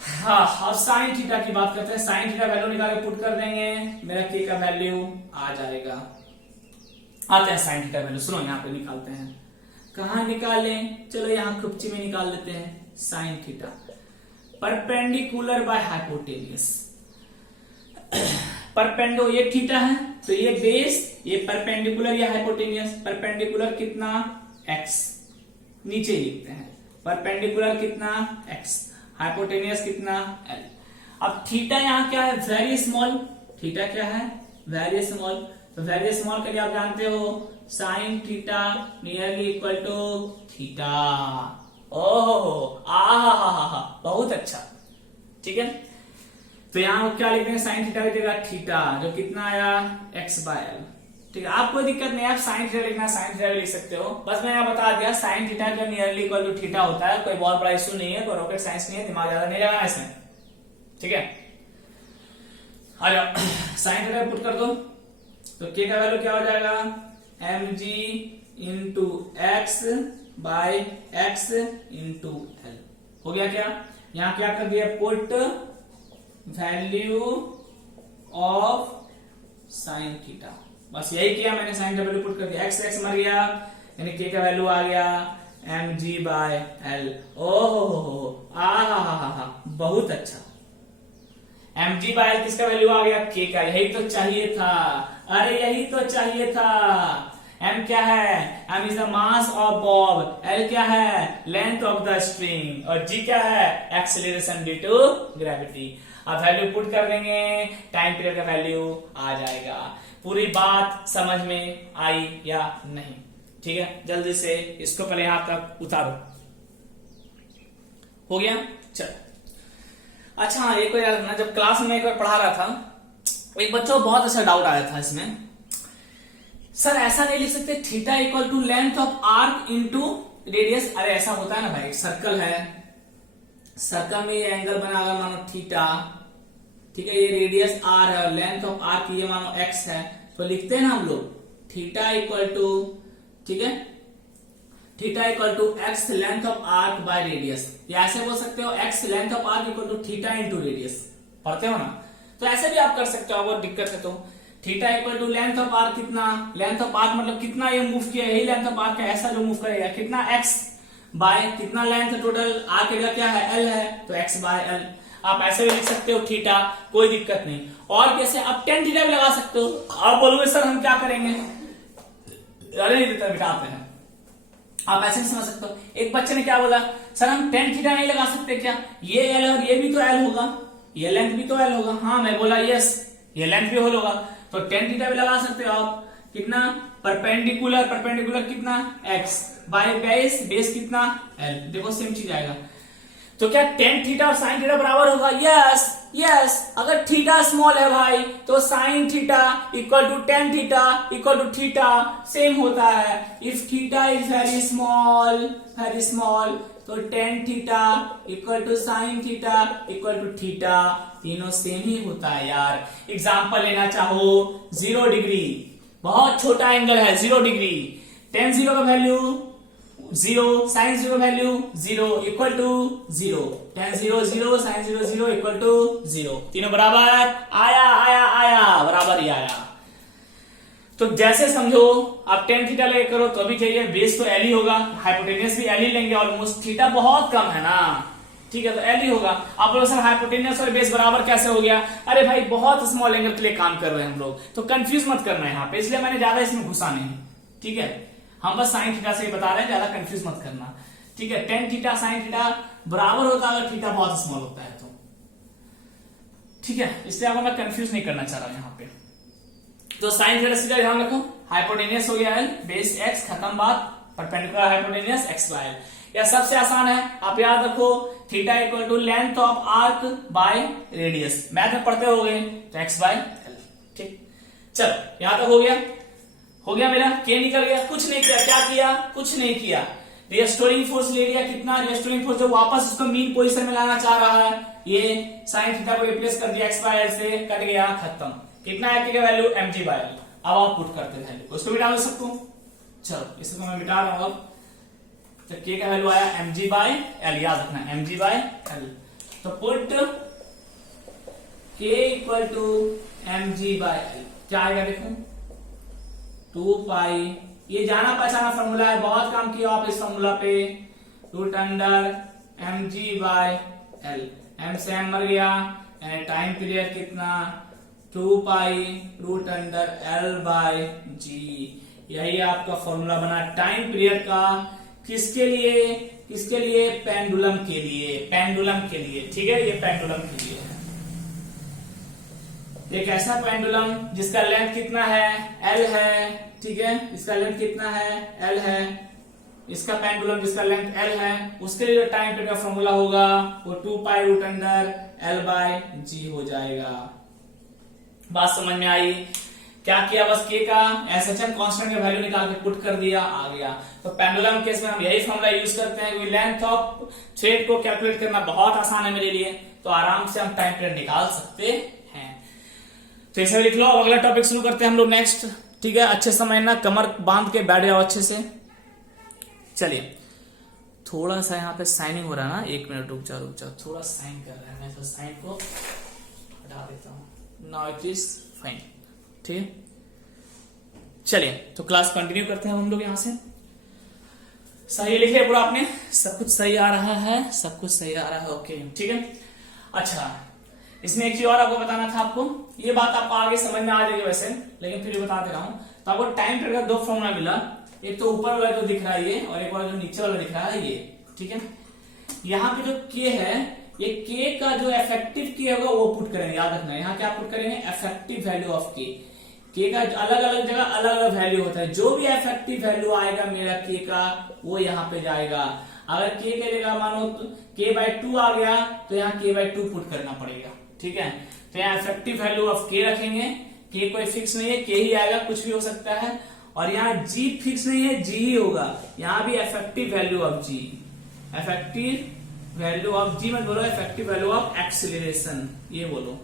हाँ, अब साइन थीटा की बात करते हैं। साइन थीटा वैल्यू निकाल के पुट कर देंगे, मेरा के का वैल्यू आ जाएगा। आते हैं साइन थीटा वैल्यू, सुनो यहाँ पे निकालते हैं, कहाँ निकालें, चलो यहाँ खुपची में निकाल लेते हैं। Sine theta perpendicular by hypotenuse, परपेंडो ये थीटा है, तो ये बेस, ये परपेंडिकुलर या हाइपोटेनियस, परपेंडिकुलर कितना x, नीचे लिखते हैं, परपेंडिकुलर कितना x, हाइपोटेनियस कितना l। अब थीटा यहाँ क्या है, वेरी स्मॉल, थीटा क्या है, वेरी स्मॉल, तो वेरी स्मॉल के लिए आप जानते हो sine theta nearly equal to theta. ओहो आहा, बहुत अच्छा। ठीक है, तो यहाँ क्या लिख देंगे, साइन थीटा की जगह थीटा, जो कितना आया x बाय l। ठीक है, आप कोई दिक्कत नहीं है, आप साइन थीटा लिखना साइन थीटा भी लिख सकते हो, बस मैंने बता दिया साइन थीटा जो नियरली इक्वल टू थीटा होता है, कोई बहुत बड़ा इशू नहीं है, कोई रॉकेट साइंस नहीं है, दिमाग ज्यादा नहीं लगाना इसमें। ठीक है, आ जाओ साइन थीटा पुट कर दो, तो k का वैल्यू क्या हो जाएगा, mg into X by X into L. हो गया क्या, यहाँ क्या कर दिया, put value of sine theta, बस यही किया मैंने, साइन थीटा वैल्यू पुट कर दिया, एक्स मर गया, यानी k का वैल्यू आ गया mg बाय एल। ओहो हा, बहुत अच्छा, mg बाय एल किसका वैल्यू आ गया, k का, यही तो चाहिए था, अरे यही तो चाहिए था। m क्या है, m is the mass of Bob, l क्या है, लेंथ ऑफ द स्ट्रिंग, और g क्या है, एक्सेलरेशन ड्यू टू ग्रेविटी। अब वैल्यू पुट कर देंगे, टाइम पीरियड का वैल्यू आ जाएगा। पूरी बात समझ में आई या नहीं, ठीक है, जल्दी से इसको पहले यहां तक उतारो। हो गया, चलो। अच्छा, एक बार मैं जब क्लास में एक बार पढ़ा रहा था, एक बच्चों को बहुत अच्छा डाउट आया था इसमें, सर ऐसा नहीं लिख सकते theta equal to length of arc into radius. अरे ऐसा होता है ना भाई, सर्कल है, सर्कल में ये एंगल बना अगर मानो थीटा, ठीक है, ये रेडियस r है और लेंथ ऑफ आर्क ये मानो x है, तो लिखते हैं ना हम लोग थीटा इक्वल टू, ठीक है, theta equal to x length of arc by radius, या ऐसे बोल सकते हो x length of arc equal to theta into radius, पढ़ते हो ना, तो ऐसे भी आप कर सकते हो, अगर दिक्कत है तो। Theta equal to length of arc कितना, लेंथ ऑफ आर्क मतलब कितना ये मूव किया, यही लेंथ ऑफ आर्क का, ऐसा जो मूव करेगा कितना x, बाय कितना लेंथ टोटल आर की जगह क्या है एल है तो एक्स बाय एल। आप ऐसे भी लिख सकते हो थीटा, कोई दिक्कत नहीं। और कैसे आप टेन थीटा भी लगा सकते हो। आप बोलोगे सर हम क्या करेंगे, अरे नहीं देता बिठाते हैं, आप ऐसे भी समझ सकते हो। एक बच्चे ने क्या बोला, सर हम टेन थीटा नहीं लगा सकते क्या, ये एल और ये भी तो एल होगा, ये लेंथ भी तो एल होगा। हाँ मैं बोला यस, ये लेंथ भी होल होगा तो टेन थीटा भी लगा सकते हो आप। कितना परपेंडिकुलर, परपेंडिकुलर कितना एक्स बाय बेस, बेस कितना एल। देखो सेम चीज आएगा। तो क्या टेन थीटा और साइन थीटा बराबर होगा, यस यस। अगर थीटा स्मॉल है भाई तो sine theta equal to tan theta equal to theta same होता है। If theta is very small तो tan theta equal to sine theta equal to theta, तीनों सेम ही होता है यार। एग्जाम्पल लेना चाहो 0 डिग्री, बहुत छोटा एंगल है 0 डिग्री, टेन 0 का value 0, sine 0 value 0 equal to 0, tan 0 0 sine 0 0 equal to 0, तीनों बराबर आया आया आया, बराबर ही आया। तो जैसे समझो आप टेन थीटा लेके करो तो भी चाहिए, बेस तो एल ही होगा, हाइपोटेनियस भी एल ही लेंगे ऑलमोस्ट, थीटा बहुत कम है ना, ठीक है तो एल ही होगा। आप लोग सर हाइपोटेनियस और बेस बराबर कैसे हो गया, अरे भाई बहुत स्मॉल एंगल के लिए काम कर रहे हैं हम लोग, तो कंफ्यूज मत करना यहाँ पे, इसलिए मैंने ज्यादा इसमें घुसा नहीं, ठीक है। हम बस साइन थीटा से ही बता रहे हैं, ज्यादा कंफ्यूज मत करना, ठीक है। टेन थीटा साइन थीटा बराबर होता है अगर थीटा बहुत स्मॉल होता है तो, ठीक है, इसलिए आपको मैं कंफ्यूज नहीं करना चाह रहा हूं यहाँ पे। तो साइन थीटा सीधा ध्यान रखो, हाइपोटेनियस हो गया एल, बेस एक्स, खत्म बात, perpendicular hypotenuse X by L. यह सबसे आसान है, आप याद रखो theta equal to length of arc by radius, math में पढ़ते हो गए तो एक्स बाय एल, ठीक। चलो यहां तक हो गया मेरा, के निकल गया, कुछ नहीं किया, क्या किया, कुछ नहीं किया, रिस्टोरिंग फोर्स ले लिया, कितना रिस्टोरिंग फोर्स जो वापस उसको मीन पोजीशन में लाना चाह रहा है, ये साइन थीटा को रिप्लेस कर दिया एक्स बाय एल से, कट गया, खत्म। कितना है का वैल्यू mg बाय एल। अब आप पुट करते हैं वैल्यू, उसको भी डाल सकता हूं, चलो इसको मैं मिटा रहा हूं। अब तो k का वैल्यू आया mg बाय एल, याद रखना mg बाय एल। तो put k equal to mg by L, क्या आएगा देखो 2 पाई, ये जाना पहचाना फॉर्मूला है, बहुत काम किया आप इस फॉर्मूला पे, root under mg by L, m से m मर गया, टाइम पीरियड कितना 2 pi root under L by g. यही आपका फॉर्मूला बना टाइम पीरियड का, किसके लिए पेंडुलम के लिए, ठीक है, ये पेंडुलम के लिए है। एक ऐसा पेंडुलम जिसका लेंथ कितना है एल है, ठीक है, इसका लेंथ कितना है एल है, इसका पेंडुलम जिसका लेंथ एल है उसके लिए जो टाइम पीरियड का फॉर्मूला होगा वो 2 pi root under L by g हो जाएगा। बात समझ में आई, क्या किया, बस के का एसएचएम कांस्टेंट का वैल्यू निकाल के पुट कर दिया, आ गया। तो पेंडुलम केस में हम यही फॉर्मूला यूज करते हैं, लेंथ ऑफ थ्रेड को कैलकुलेट करना बहुत आसान है मेरे लिए, तो आराम से हम टाइम पीरियड निकाल सकते हैं। तो इसे लिख लो, अब अगला टॉपिक शुरू करते हैं हम लोग नेक्स्ट, ठीक है। अच्छे समझना, कमर बांध के बैठ जाओ अच्छे से। चलिए थोड़ा सा यहाँ पे साइनिंग हो रहा है ना, 1 मिनट रुक जाओ, थोड़ा साइन कर रहा है, मैं तो साइन को हटा देता हूँ। नाउ इट इज फाइन, ठीक है। चलिए तो क्लास कंटिन्यू करते हैं हम लोग यहाँ से। सही लिख लिया पूरा आपने, सब कुछ सही आ रहा है, सब कुछ सही आ रहा है, ओके ठीक है। अच्छा इसमें एक चीज और आपको बताना था, आपको ये बात आपको आगे समझ में आ जाएगी वैसे, लेकिन फिर बता दे रहा हूँ। तो आपको टाइम पीरियड का 2 फॉर्मूला मिला, एक तो ऊपर वाला जो दिख रहा है ये, और एक वाला जो नीचे वाला दिख रहा है ये, ठीक है। यहाँ पे जो के है, ये के का जो इफेक्टिव के होगा वो पुट करेंगे, याद रखना। यहाँ क्या पुट करेंगे, इफेक्टिव वैल्यू ऑफ के का अलग अलग जगह अलग अलग वैल्यू होता है, जो भी इफेक्टिव वैल्यू आएगा मेरा के का वो यहाँ पे जाएगा। अगर के जगह मानो के बाय 2 आ गया तो यहाँ के बाय 2 पुट करना पड़ेगा, ठीक है। तो यहाँ इफेक्टिव वैल्यू ऑफ के रखेंगे, के कोई फिक्स नहीं है, के ही आएगा, कुछ भी हो सकता है। और यहाँ जी फिक्स नहीं है, जी ही होगा। यहाँ भी effective value of g, effective value of g मत बोलो, इफेक्टिव वैल्यू ऑफ एक्सीलरेशन ये बोलो।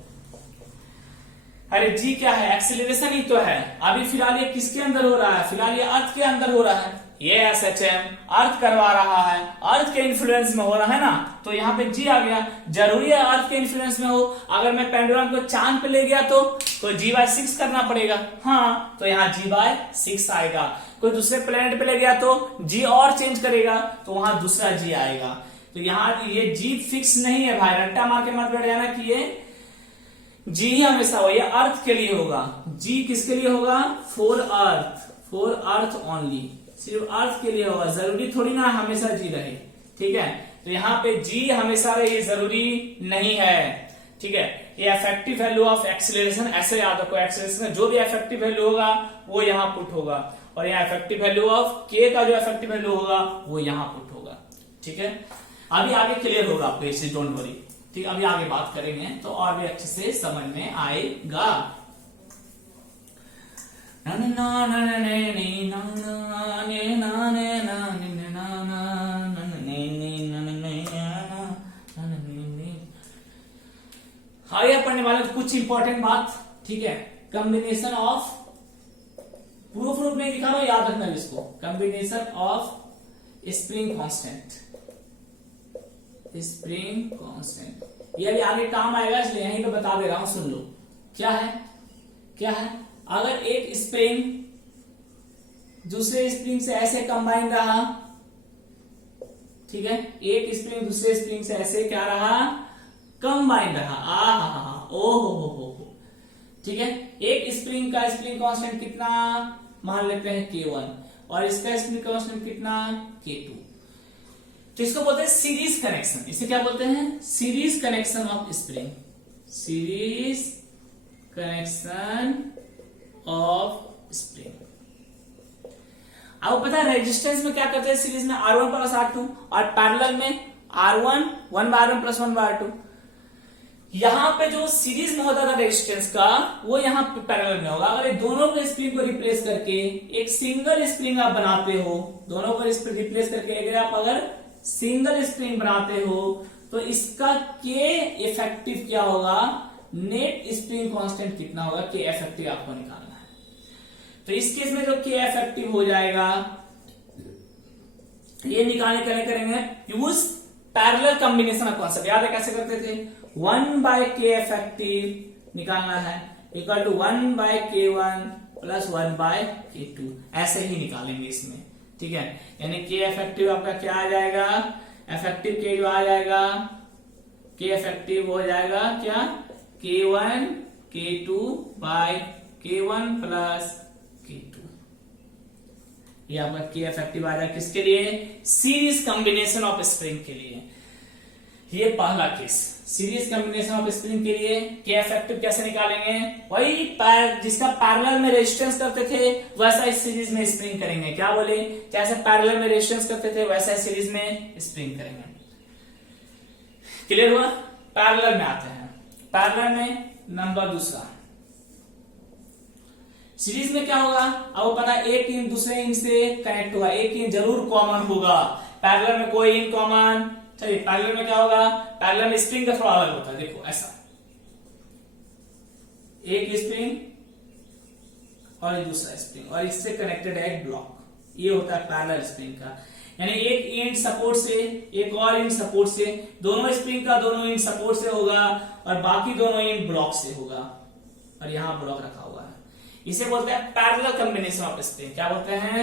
अरे जी क्या है, एक्सीलरेशन ही तो है। अभी फिलहाल ये किसके अंदर हो रहा है, फिलहाल ये अर्थ के अंदर हो रहा है, ये SHM अर्थ करवा रहा है, अर्थ के इन्फ्लुएंस में हो रहा है ना, तो यहाँ पे G आ गया। जरूरी है अर्थ के इन्फ्लुएंस में हो। अगर मैं पेंडुलम को चांद पे ले गया तो G/6 करना पड़ेगा, हाँ, तो यहाँ G/6 आएगा। कोई दूसरे प्लेनेट पे ले गया तो G और चेंज करेगा तो वहां दूसरा G आएगा। तो यहाँ ये G फिक्स नहीं है भाई, रट्टा मार के मत बैठ जाना कि ये G ही हमेशा हो, ये अर्थ के लिए होगा। G किसके लिए होगा? फॉर अर्थ ओनली, सिर्फ अर्थ के लिए होगा। जरूरी थोड़ी ना हमेशा G रहे, ठीक है। तो यहाँ पे G हमेशा रहे ये जरूरी नहीं है, ठीक है। ये इफेक्टिव वैल्यू ऑफ एक्सीलरेशन, ऐसे याद रखो, एक्सीलरेशन जो भी इफेक्टिव वैल्यू होगा वो यहाँ पुट होगा, और यहाँ इफेक्टिव वैल्यू ऑफ K का जो इफेक्टिव वैल्यू होगा वो यहाँ पुट होगा, ठीक है। अभी आगे क्लियर होगा आपको, इसे डोंट वरी, ठीक। अभी आगे बात करेंगे तो और भी अच्छे से समझ में आएगा। आगे पढ़ने वाले कुछ इंपॉर्टेंट बात, ठीक है। कॉम्बिनेशन ऑफ, प्रूफ नहीं दिखा रहा, याद रखना इसको। कॉम्बिनेशन ऑफ स्प्रिंग कांस्टेंट, ये अभी आगे काम आएगा इसलिए यहीं पे बता दे रहा हूं, सुन लो। क्या है अगर एक स्प्रिंग दूसरे स्प्रिंग से ऐसे कंबाइन रहा, ठीक है, एक स्प्रिंग दूसरे स्प्रिंग से ऐसे क्या रहा? कंबाइन रहा। ओहो, ठीक है। एक स्प्रिंग का स्प्रिंग कांस्टेंट कितना मान लेते हैं K1, और इसका स्प्रिंग कांस्टेंट कितना? K2। तो इसको बोलते हैं सीरीज कनेक्शन। इसे क्या बोलते हैं? Series connection of spring, series connection of spring. अब पता है रेजिस्टेंस में क्या करते हैं सीरीज में? R1 प्लस R2, और पैरेलल में R1 1/R1 प्लस 1/R2। यहां पे जो सीरीज में होता था रेजिस्टेंस का, वो यहाँ पे पैरेलल में होगा। अगर दोनों के स्प्रिंग को रिप्लेस करके एक सिंगल स्प्रिंग आप बनाते हो, दोनों को रिप्लेस करके अगर आप सिंगल स्प्रिंग बनाते हो, तो इसका K इफेक्टिव क्या होगा? नेट स्प्रिंग कांस्टेंट कितना होगा? K इफेक्टिव आपको निकालना है। तो इस केस में जो K इफेक्टिव हो जाएगा, ये निकालने के लिए करेंगे use parallel combination of constant. याद है कैसे करते थे? 1/K इफेक्टिव निकालना है equal to 1/K1 plus 1/K2, ऐसे ही निकालेंगे इसमें, ठीक है। यानी K इफेक्टिव आपका क्या आ जाएगा? इफेक्टिव K जो आ जाएगा, K इफेक्टिव हो जाएगा क्या? K1 K2 bye K1 plus K2। ये आपका K इफेक्टिव आ जाएगा किसके लिए? सीरीज कॉम्बिनेशन ऑफ स्प्रिंग के लिए। ये पहला case, series combination of spring के लिए K इफेक्टिव कैसे निकालेंगे? वही जिसका पैरेलल में रेजिस्टेंस करते थे वैसा इस सीरीज में स्प्रिंग करेंगे। क्या बोले? जैसे पैरेलल में रेजिस्टेंस करते थे वैसा इस सीरीज में स्प्रिंग करेंगे। क्लियर हुआ? पैरेलल में आते हैं। पैरेलल में नंबर दूसरा, सीरीज में क्या होगा? अब पता है एक इन दूसरे इन से कनेक्ट होगा, एक इन जरूर कॉमन होगा। पैरेलल में कोई इन कॉमन, चलिए पैरेलल में क्या होगा? पैरेलल में स्प्रिंग का थोड़ा अलग होता है। देखो ऐसा, एक स्प्रिंग और दूसरा स्प्रिंग, और इससे कनेक्टेड है एक ब्लॉक। ये होता है पैरेलल स्प्रिंग का। यानी एक एंड सपोर्ट से एक और एंड सपोर्ट से, दोनों स्प्रिंग का दोनों एंड सपोर्ट से होगा, और बाकी दोनों एंड ब्लॉक से होगा, और यहां ब्लॉक रखा हुआ है। इसे बोलते हैं पैरेलल कॉम्बिनेशन ऑफ स्प्रिंग। क्या बोलते हैं?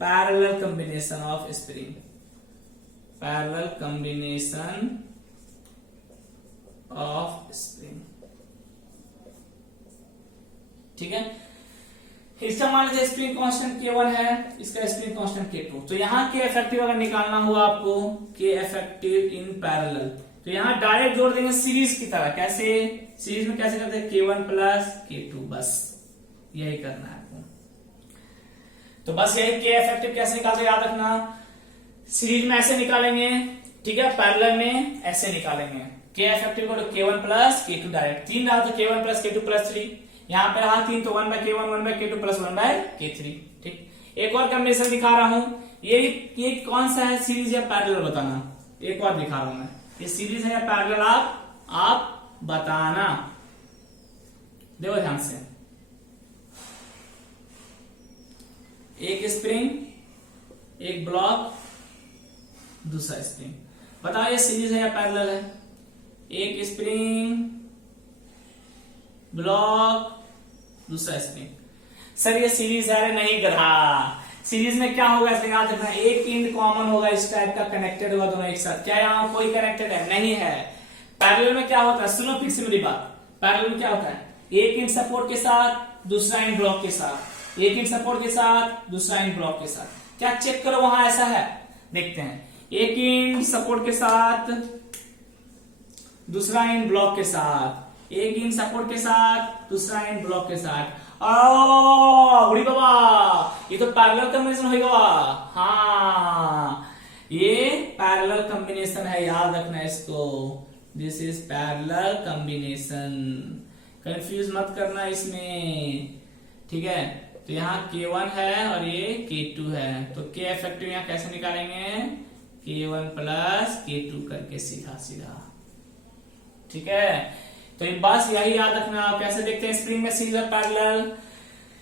Parallel combination of spring, parallel combination of spring, ठीक है। इसका मान लीजिए स्प्रिंग कांस्टेंट K1 है, इसका स्प्रिंग कांस्टेंट K2। तो यहाँ K इफेक्टिव अगर निकालना हुआ आपको, K इफेक्टिव इन पैरेलल, तो यहाँ डायरेक्ट जोड़ देंगे सीरीज की तरह। कैसे? सीरीज में कैसे करते हैं? K1 प्लस K2, बस यही करना है आपको। तो बस यही K इफेक्टिव कैसे निकालते याद रखना। सीरीज में ऐसे निकालेंगे, ठीक है, पैरेलल में ऐसे निकालेंगे। K इफेक्टिव को K1 प्लस K2 डायरेक्ट, 3 रहा तो K1 प्लस K2 प्लस 3, यहां पे रहा 3 तो 1/K1 1/K2 प्लस 1/K3, ठीक। एक और कॉम्बिनेशन दिखा रहा हूं, ये कौन सा है, सीरीज या पैरेलल बताना। एक और दिखा रहा हूं मैं, ये सीरीज है या पैरेलल आप बताना। देखो ध्यान से, एक स्प्रिंग एक ब्लॉक, दूसरा स्प्रिंग। बताओ ये सीरीज है या पैरेलल है? एक स्प्रिंग, ब्लॉक, दूसरा स्प्रिंग। सर ये सीरीज है? नहीं गधा। सीरीज में क्या होगा इसमें याद रखना, एक इंड कॉमन होगा, इस टाइप का कनेक्टेड होगा दोनों एक साथ। क्या यहाँ कोई कनेक्टेड है? नहीं है। पैरेलल में क्या होता है? सुनो फिर से मेरी बात। पैरेलल में क्या होता है? एक इंड सपोर्ट के साथ, दूसरा इंड ब्लॉक के साथ, एक इंड सपोर्ट के साथ, दूसरा इंड ब्लॉक के साथ। क्या चेक करो वहां ऐसा है? देखते हैं। एक इंड सपोर्ट के साथ, दूसरा इंड ब्लॉक के साथ, एक इंड सपोर्ट के साथ, दूसरा इंड ब्लॉक के साथ। उड़ी बाबा, ये तो पैरेलल कॉम्बिनेशन होगा। हाँ, ये पैरेलल कॉम्बिनेशन है, याद रखना इसको। This is parallel combination, confuse मत करना इसमें, ठीक है। तो यहाँ K1 है और ये K2 है, तो K इफेक्टिव यहाँ कैसे निकालेंगे? K1 प्लस K2 करके सीधा सीधा, ठीक है। तो बस यही याद रखना। आप कैसे देखते हैं स्प्रिंग में सीरीज और पैरेलल?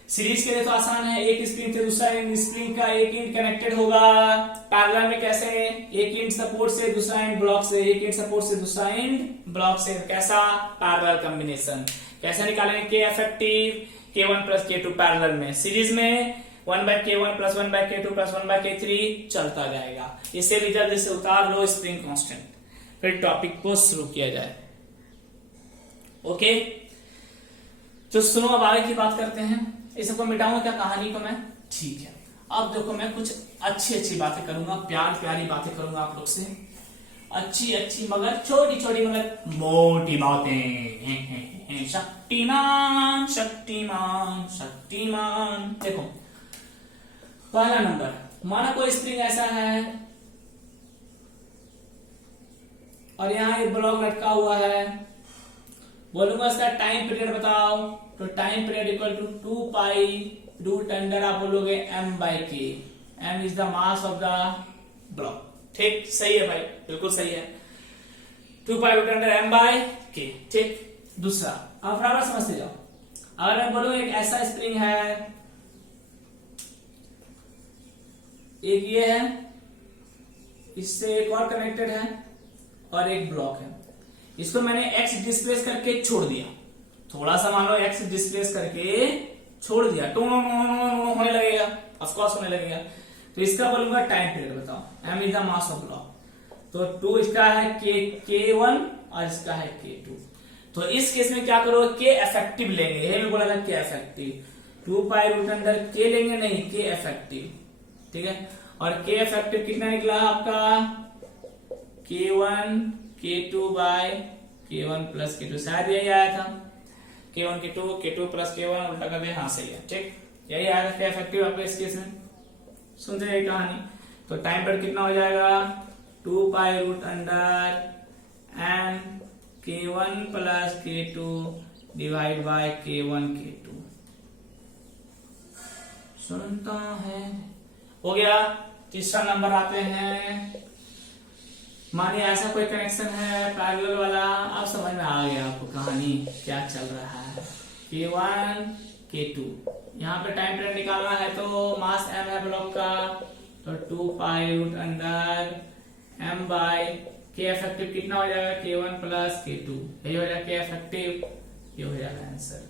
सीरीज के लिए तो आसान है, एक स्प्रिंग से दूसरा स्प्रिंग का एक इंड कनेक्टेड होगा। पैरेलल में कैसे? एक इंड सपोर्ट से, दूसरा इंड ब्लॉक से, एक इंड सपोर्ट से, दूसरा इंड ब्लॉक से। कैसा? Parallel combination. कैसे निकालेंगे? K effective, K1 plus K2 parallel में। सीरीज में 1/K1 plus 1/K2 plus 1/K3 चलता जाएगा। इसे भी जल्दी से उतार लो स्प्रिंग कांस्टेंट, फिर टॉपिक को शुरू किया जाए। ओके, तो सुनो अब आगे की बात करते हैं। इस सबको मिटाऊंगा क्या कहानी को मैं? ठीक है। अब देखो मैं कुछ अच्छी अच्छी बातें करूंगा, प्यार प्यारी बातें करूंगा आप लोग से, अच्छी अच्छी मगर छोटी छोटी मगर मोटी बातें। शक्तिमान शक्तिमान शक्तिमान। देखो पहला नंबर, माना कोई स्प्रिंग ऐसा है और यहां एक ब्लॉक लटका हुआ है। बोलूंगा इसका टाइम पीरियड बताओ, तो time period equal to 2 pi root under, आप बोलोगे m/k। m is the mass of the block. ठीक, सही है भाई, बिल्कुल सही है। 2 पाई रूट अंडर m/k। ठीक, दूसरा आप बराबर समझते जाओ। अगर मैं बोलूं एक ऐसा स्प्रिंग है, एक ये है, इससे एक और कनेक्टेड है और एक ब्लॉक है। इसको मैंने x डिस्प्लेस करके छोड़ दिया, थोड़ा सा मान लो x डिस्प्लेस करके छोड़ दिया, टो होने लगेगा, ऑफकोर्स होने लगेगा। तो इसका बोलूंगा टाइम पीरियड बताओ, m is the mass of block. तो 2 इसका है K1 और इसका है K2। तो इस केस में क्या करो? K इफेक्टिव लेंगे, यही मैं बोला था K effective. 2 pi root under K लेंगे नहीं, K इफेक्टिव, ठीक है। और K इफेक्टिव कितना निकला आपका? K1 K2 bye K1 plus K2, शायद यही आया था। K1 K2 K2 plus K1 उल्टा कर दिया, हाँ सही है, ठीक, यही आया था। K इफेक्टिव आपको इस केस में सुनते हैं कहानी। तो टाइम पीरियड कितना हो जाएगा? 2 pi root under N K1 plus K2 divide by K1 K2। सुनता है, हो गया। तीसरा नंबर आते हैं। मानिए ऐसा कोई कनेक्शन है पैरेलल वाला, आप समझ में आ गया आपको कहानी क्या चल रहा है। K1 K2, यहाँ पे टाइम पीरियड निकालना है तो मास m है ब्लॉक का, तो 2 pi root under m by K effective कितना हो जाएगा? K1 प्लस K2, यही हो जाएगा K इफेक्टिव, ये हो जाएगा आंसर,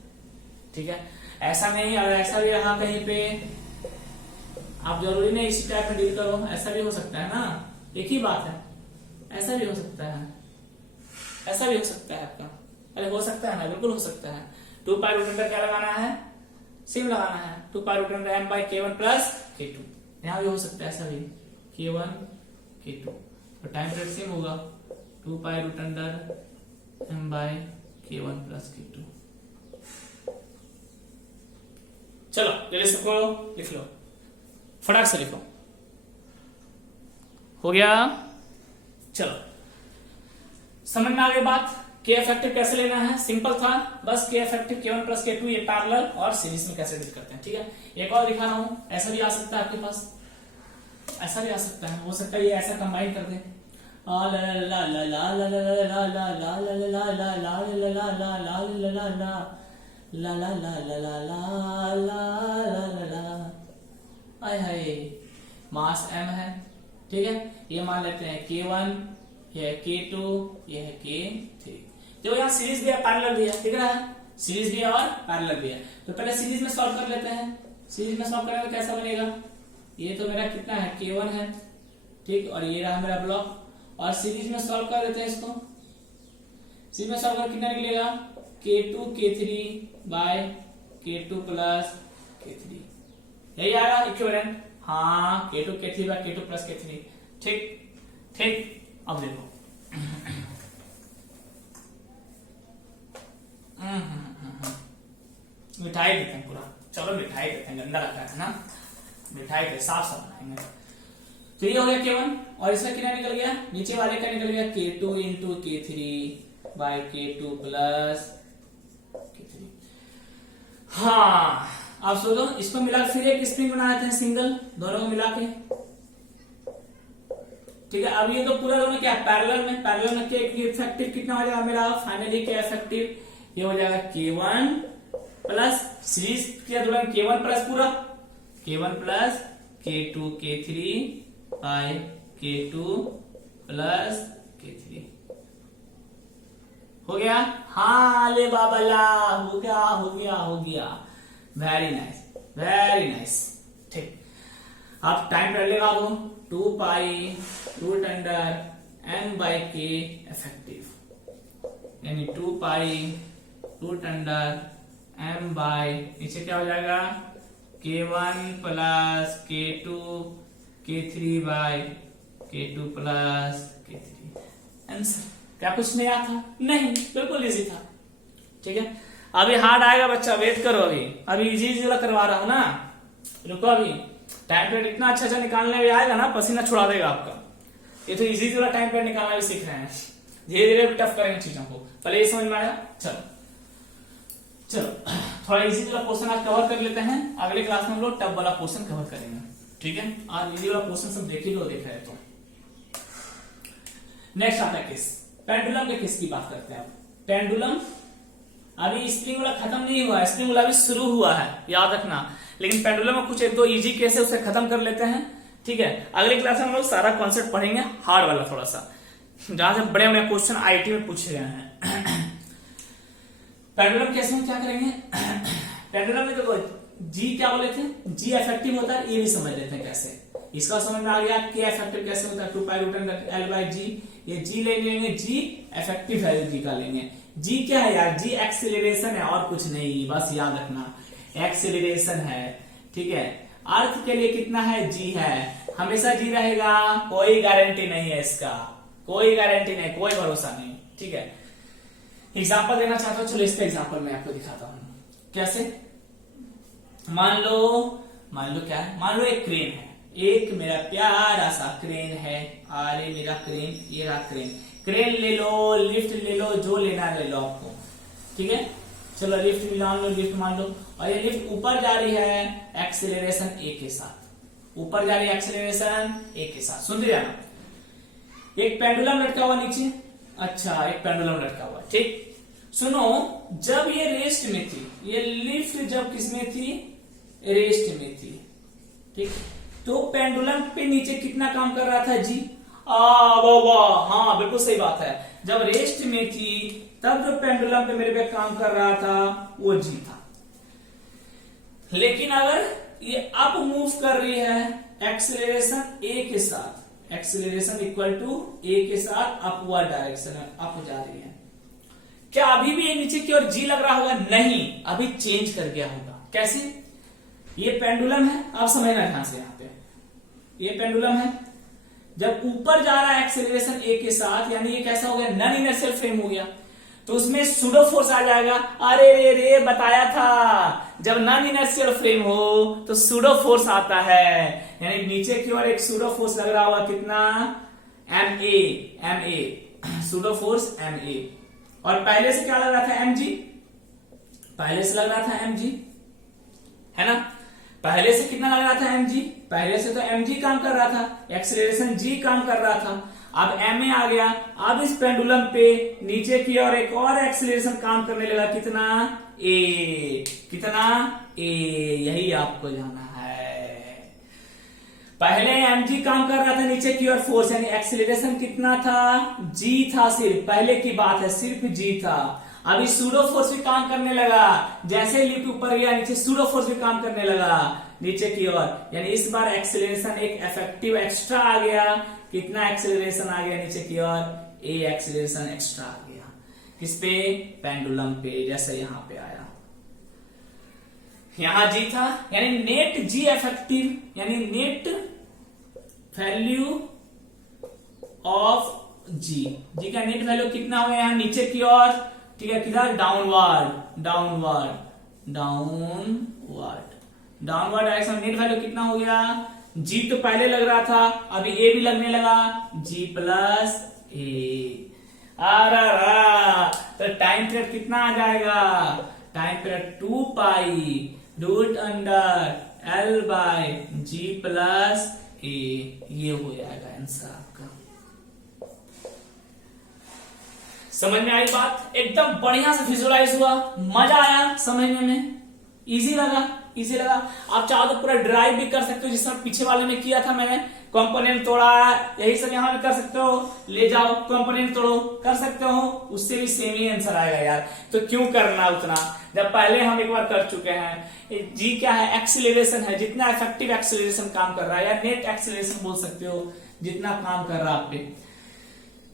ठीक है। ऐसा नहीं, अगर ऐसा भी रहा कहीं पे, आप जरूरी नहीं इसी टाइप में डील करो, ऐसा भी हो सकता है ना, एक ही बात है। ऐसा भी हो सकता है, ऐसा भी हो सकता है आपका, अरे हो सकता है ना, बिल्कुल हो सकता है। 2 पाई रूट अंडर क्या लगाना है? सिम लगाना है, 2 pi root under m by K1 plus K2। यहाँ भी हो सकता है ऐसा भी, K1 K2, तो टाइम पीरियड सेम होगा, 2 pi root under m by K1 plus K2। चलो जल्दी से लिख लो, फटाक से लिखो, हो गया। चलो समझ में आ गई बात, K इफेक्टिव कैसे लेना है? सिंपल था, बस K effective K1 plus K2 ये पैरेलल और सीरीज में कैसे डील करते हैं, ठीक है। एक और दिखा रहा हूं, ऐसा भी आ सकता है आपके पास, ऐसा भी आ सकता है, हो सकता है ये ऐसा कंबाइन कर दे, मास m है, ठीक है। ये मान लेते हैं K1, ये है K2, ये है K3। देखो यहाँ सीरीज भी है, पैरेलल भी है, दिख रहा है, सीरीज भी है और पैरेलल भी है। तो पहले सीरीज में सॉल्व कर लेते हैं। सीरीज में सॉल्व करेंगे तो कैसा बनेगा, ये तो मेरा कितना है K1 है, ठीक, और ये रहा मेरा ब्लॉक, और सीरीज में सॉल्व कर देते हैं इसको। सीरीज में सॉल्व कर कितना निकलेगा, K2 K3 bye K2 plus K3, यही आएगा इक्विवेलेंट। हाँ, K2 K3 bye K2 plus K3, ठीक ठीक। अब देखो मिठाई देते हैं पूरा, चलो मिठाई देते हैं, गंदा लगता है ना, मिठाई दे, साफ साफ बनाएंगे। तो ये हो गया K1, और इसका कितना निकल गया, नीचे वाले का निकल गया K2 into K3 bye K2 plus K3। हाँ, आप सोचो इसको मिला फिर एक स्प्रिंग बना देते हैं सिंगल, दोनों को मिला के, ठीक है। अब ये तो पूरा दोनों क्या पैरेलल में, पैरेलल में इफेक्टिव कितना हो जाएगा मेरा, फाइनली क्या इफेक्टिव, ये हो जाएगा K1 प्लस सीरीज किया तो K1 प्लस पूरा K1 plus K2 K3 bye K2 plus K3 हो गया। हाँ ले बाबला, हो गया हो गया हो गया, वेरी नाइस वेरी नाइस, ठीक। अब टाइम कर लेगा वो 2 pi root under m by k effective, यानी 2 pi root under m by, नीचे क्या हो जाएगा K1 plus K2 K3 by K2 plus K3। Answer क्या कुछ नया था? नहीं, बिल्कुल इजी था, ठीक है। अभी हार्ड आएगा बच्चा, वेट करो, अभी इजी इजी वाला करवा रहा हूं ना, रुको, अभी टाइम पीरियड इतना अच्छा निकालने में आएगा ना, पसीना छुड़ा देगा आपका। ये तो इजी वाला टाइम पीरियड निकालना भी सीख रहे हैं, धीरे धीरे टफ करेंगे चीजों को, पहले ये समझ में आया। चलो चलो थोड़ा इजी वाला पोर्शन आज कवर कर लेते हैं, अगले क्लास में हम लोग टफ वाला पोर्शन कवर करेंगे, ठीक है। आज इजी वाला पोर्शन सब देख ही लो, देख रहे तो। नेक्स्ट आता है किस, पेंडुलम के किस की बात करते हैं। पेंडुलम अभी स्प्रिंग वाला खत्म नहीं हुआ है, स्प्रिंग वाला अभी शुरू हुआ है, याद रखना। लेकिन पेंडुलम में कुछ एक दो इजी केस है, उसे खत्म कर लेते हैं, ठीक है। अगले क्लास में हम लोग सारा कॉन्सेप्ट पढ़ेंगे, हार्ड वाला थोड़ा सा, जहां से बड़े बड़े क्वेश्चन आईटी में पूछे गए हैं। पेंडुलम केस में क्या करेंगे, पेंडुलम में देखो जी क्या बोले थे, जी इफेक्टिव होता है, ये भी समझ लेते हैं कैसे, इसका समझ में आ गया। के इफेक्टिव कैसे होता है, 2 pi root under L by g, ये जी ले लेंगे, जी इफेक्टिव वैल्यू जी का लेंगे। जी क्या है यार, जी एक्सेलरेशन है और कुछ नहीं, बस याद रखना एक्सेलरेशन है, ठीक है। अर्थ के लिए कितना है, जी है, हमेशा जी रहेगा, कोई गारंटी नहीं है इसका, कोई गारंटी नहीं, कोई भरोसा नहीं, ठीक है। एग्जांपल देना चाहता हूं, चलो इसका एग्जांपल मैं आपको दिखाता हूं कैसे। मान लो क्या है, मान लो एक क्रेन है, एक मेरा प्यारा सा क्रेन है, अरे मेरा क्रेन, ये रहा क्रेन, क्रेन ले लो, लिफ्ट ले लो, जो लेना ले लो आपको, ठीक है। चलो लिफ्ट मान लो, लिफ्ट मान लो, और ये लिफ्ट ऊपर जा रही है एक्सेलरेशन a के साथ, ऊपर जा रही है एक्सेलरेशन a के साथ, सुन रहे ना। एक पेंडुलम लटका हुआ नीचे, अच्छा एक पेंडुलम लटका हुआ, ठीक। सुनो, जब ये रेस्ट में थी, ये लिफ्ट जब किसमें थी, रेस्ट में थी, ठीक, तो पेंडुलम पे नीचे कितना काम कर रहा था, जी। वाह, हाँ बिल्कुल सही बात है, जब रेस्ट में थी तब जो पेंडुलम पे मेरे पे काम कर रहा था वो जी था। लेकिन अगर ये अप मूव कर रही है एक्सेलरेशन a के साथ, एक्सेलरेशन इक्वल टू a के साथ अपवर्ड डायरेक्शन में अप जा रही है, क्या अभी भी ये नीचे की ओर जी लग रहा होगा? नहीं, अभी चेंज कर गया होगा। कैसे? ये पेंडुलम है, आप समझना ध्यान से, यहाँ पे ये पेंडुलम है, जब ऊपर जा रहा है एक्सेलरेशन a के साथ, यानी ये कैसा हो गया, नॉन इनर्शियल फ्रेम हो गया, तो उसमें सूडो फोर्स आ जाएगा। अरे रे रे बताया था, जब नॉन इनर्शियल फ्रेम हो तो सूडो फोर्स आता है, यानी नीचे की ओर एक सूडो फोर्स लग रहा होगा, कितना, ma, सूडो फोर्स ma, और पहले से क्या लग रहा था, mg, पहले से लग रहा था mg, है ना। पहले से कितना लग रहा था, mg, पहले से तो mg काम कर रहा था, एक्सेलरेशन g काम कर रहा था, अब ma आ गया। अब इस पेंडुलम पे नीचे की ओर एक और एक्सेलरेशन काम करने लगा, कितना, a, कितना, a, यही आपको जाना है। पहले mg काम कर रहा था नीचे की ओर फोर्स, यानी एक्सीलरेशन कितना था, g था, सिर्फ पहले की बात है, सिर्फ g था। अभी सूडो फोर्स भी काम करने लगा, जैसे लिफ्ट ऊपर गया नीचे सूडो फोर्स भी काम करने लगा नीचे की ओर, यानी इस बार एक्सीलरेशन एक इफेक्टिव एक्स्ट्रा आ गया। कितना एक्सीलरेशन आ गया नीचे की ओर, a एक्सीलरेशन एक्स्ट्रा आ गया। किस पे, पेंडुलम पे, जैसे यहां पे आया। यहां g था, यानी नेट g इफेक्टिव, यानी नेट वैल्यू ऑफ g का नेट वैल्यू कितना हो गया यहाँ नीचे की ओर, ठीक है, किधर, downward downward downward downward direction, net value कितना हो गया, g तो पहले लग रहा था, अभी a भी लगने लगा, g प्लस a। तो टाइम पीरियड कितना आ जाएगा, time period 2 pi root under l by g plus a, ये हो जाएगा आंसर आपका। समझ में आई बात, एकदम बढ़िया से विजुअलाइज हुआ, मजा आया समझने में, इजी लगा, इजी लगा। आप चाहो तो पूरा ड्राइव भी कर सकते हो, जिस तरह पीछे वाले में किया था मैंने, कंपोनेंट तोड़ा, यही सब यहां भी कर सकते हो, ले जाओ कंपोनेंट तोड़ो, कर सकते हो, उससे भी सेम ही आंसर आएगा यार। तो क्यों करना उतना, जब पहले हम एक बार कर चुके हैं। जी क्या है, एक्सीलरेशन है, जितना इफेक्टिव एक्सीलरेशन काम कर रहा है, या नेट एक्सीलरेशन बोल सकते हो, जितना काम कर रहा है आप पे।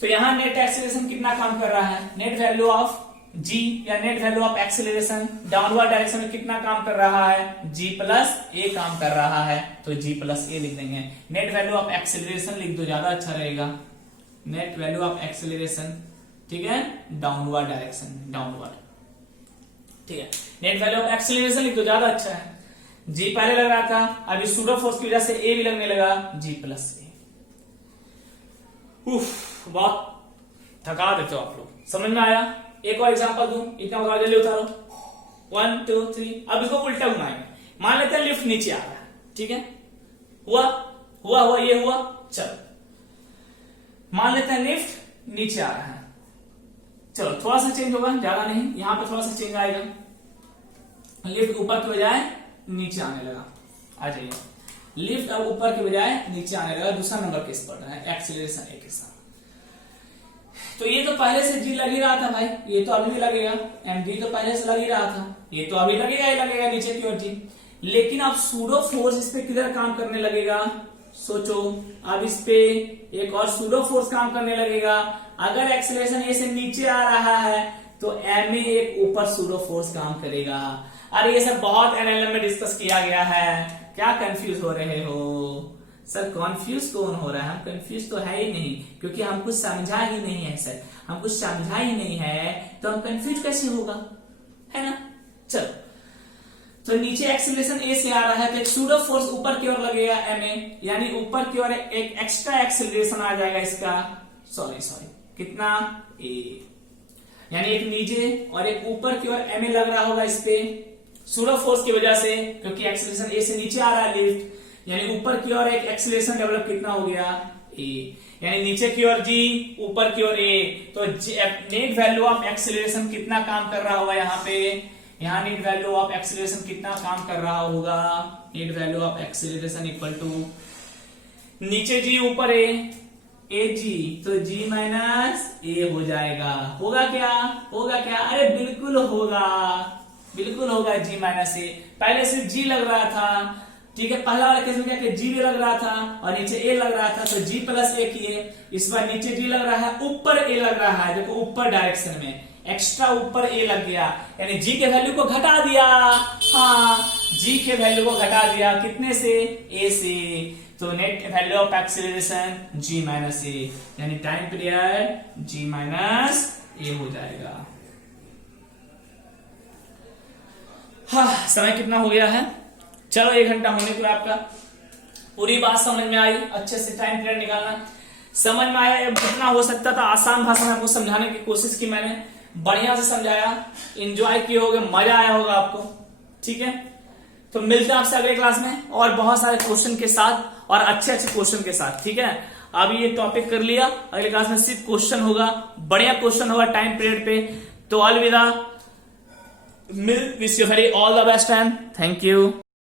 तो यहाँ नेट एक्सीलरेशन कितना काम कर रहा है, नेट वैल्यू ऑफ g या net value of acceleration downward direction में कितना काम कर रहा है, g प्लस a काम कर रहा है, तो g प्लस a लिख देंगे। नेट वैल्यू ऑफ एक्सीलरेशन लिख दो, ज्यादा अच्छा रहेगा, नेट वैल्यू ऑफ एक्सीलरेशन, ठीक है, डाउनवर्ड डायरेक्शन, डाउनवर्ड, ठीक है, नेट वैल्यू ऑफ एक्सीलरेशन लिख दो, ज्यादा अच्छा है। g पहले लग रहा था, अभी सूडो फोर्स की वजह से a भी लगने लगा, g प्लस a। बहुत थका देते हो आप लोग, समझ में आया। एक और एग्जांपल दूं, इतना बताओ, जल्दी उतारो, 1 2 3। अब इसको उल्टा घुमाएंगे, मान लेते हैं लिफ्ट नीचे आ रहा है, ठीक है, हुआ हुआ हुआ, ये हुआ, चलो मान लेते हैं लिफ्ट नीचे आ रहा है, चलो थोड़ा सा चेंज होगा, ज्यादा नहीं, यहां पे थोड़ा सा चेंज आएगा, लिफ्ट ऊपर की बजाय नीचे आने लगा, आ जाइए, लिफ्ट अब ऊपर की बजाय नीचे आने लगा, दूसरा नंबर केस पड़ रहा है एक्सीलरेशन a के साथ। तो ये तो पहले से g लग ही रहा था भाई, ये तो अभी भी लगेगा, mg तो पहले से लग ही रहा था, ये तो अभी लगेगा ही लगेगा नीचे की ओर g। लेकिन अब सूडो फोर्स इस पे किधर काम करने लगेगा, सोचो, अब इस पे एक और सूडो फोर्स काम करने लगेगा। अगर एक्सीलरेशन a से नीचे आ रहा है तो m में एक ऊपर सूडो फोर्स काम करेगा। अरे ये सब बहुत एनएलएम में डिस्कस किया गया है, क्या कंफ्यूज हो रहे हो सर, कंफ्यूज कौन हो रहा है, हम कंफ्यूज तो है ही नहीं, क्योंकि हम कुछ समझा ही नहीं है सर, हम कुछ समझा ही नहीं है तो हम कंफ्यूज कैसे होगा, है ना। चलो, तो नीचे एक्सीलरेशन a से आ रहा है तो एक सूडो फोर्स ऊपर की ओर लगेगा ma, यानी ऊपर की ओर एक एक्स्ट्रा एक्सीलरेशन आ जाएगा इसका, सॉरी कितना, a, यानी एक नीचे और एक ऊपर की ओर ma लग रहा होगा इस पे सूडो फोर्स की वजह से, क्योंकि एक्सीलरेशन a से नीचे आ रहा है लिफ्ट, यानी ऊपर की ओर एक एक्सीलरेशन डेवलप कितना हो गया, a, यानी नीचे की ओर g, ऊपर की ओर a, तो नेट वैल्यू ऑफ एक्सीलरेशन कितना काम कर रहा होगा यहाँ पे, यहाँ नेट वैल्यू ऑफ एक्सीलरेशन कितना काम कर रहा होगा, net value of acceleration equal to नीचे g ऊपर a, g, तो g माइनस a हो जाएगा, होगा क्या, होगा क्या, अरे बिल्कुल होगा, बिल्कुल होगा, g माइनस a, पहले से g लग रहा था, ठीक है, पहला वाला केस में क्या g भी लग रहा था और नीचे a लग रहा था, तो g प्लस a किए, इस बार नीचे g लग रहा है, ऊपर a लग रहा है, देखो ऊपर डायरेक्शन में एक्स्ट्रा ऊपर a लग गया, यानी g के वैल्यू को घटा दिया, हाँ g के वैल्यू को घटा दिया, कितने से, a से, तो net value of acceleration g minus a, यानी time period g minus a हो जाएगा। हाँ, समय कितना हो गया है, चलो 1 घंटा होने को आपका, पूरी बात समझ में आई, अच्छे से टाइम पीरियड निकालना समझ में आया, जितना हो सकता था आसान भाषा में आपको समझाने की कोशिश की मैंने, बढ़िया से समझाया, एंजॉय किए होगे, मजा आया होगा आपको, ठीक है। तो मिलते हैं आपसे अगले क्लास में और बहुत सारे क्वेश्चन के साथ और अच्छे अच्छे क्वेश्चन के साथ, ठीक है। अभी ये टॉपिक कर लिया, अगले क्लास में सिर्फ क्वेश्चन होगा, बढ़िया क्वेश्चन होगा टाइम पीरियड पे। तो अलविदा, wish you very all the best and thank you.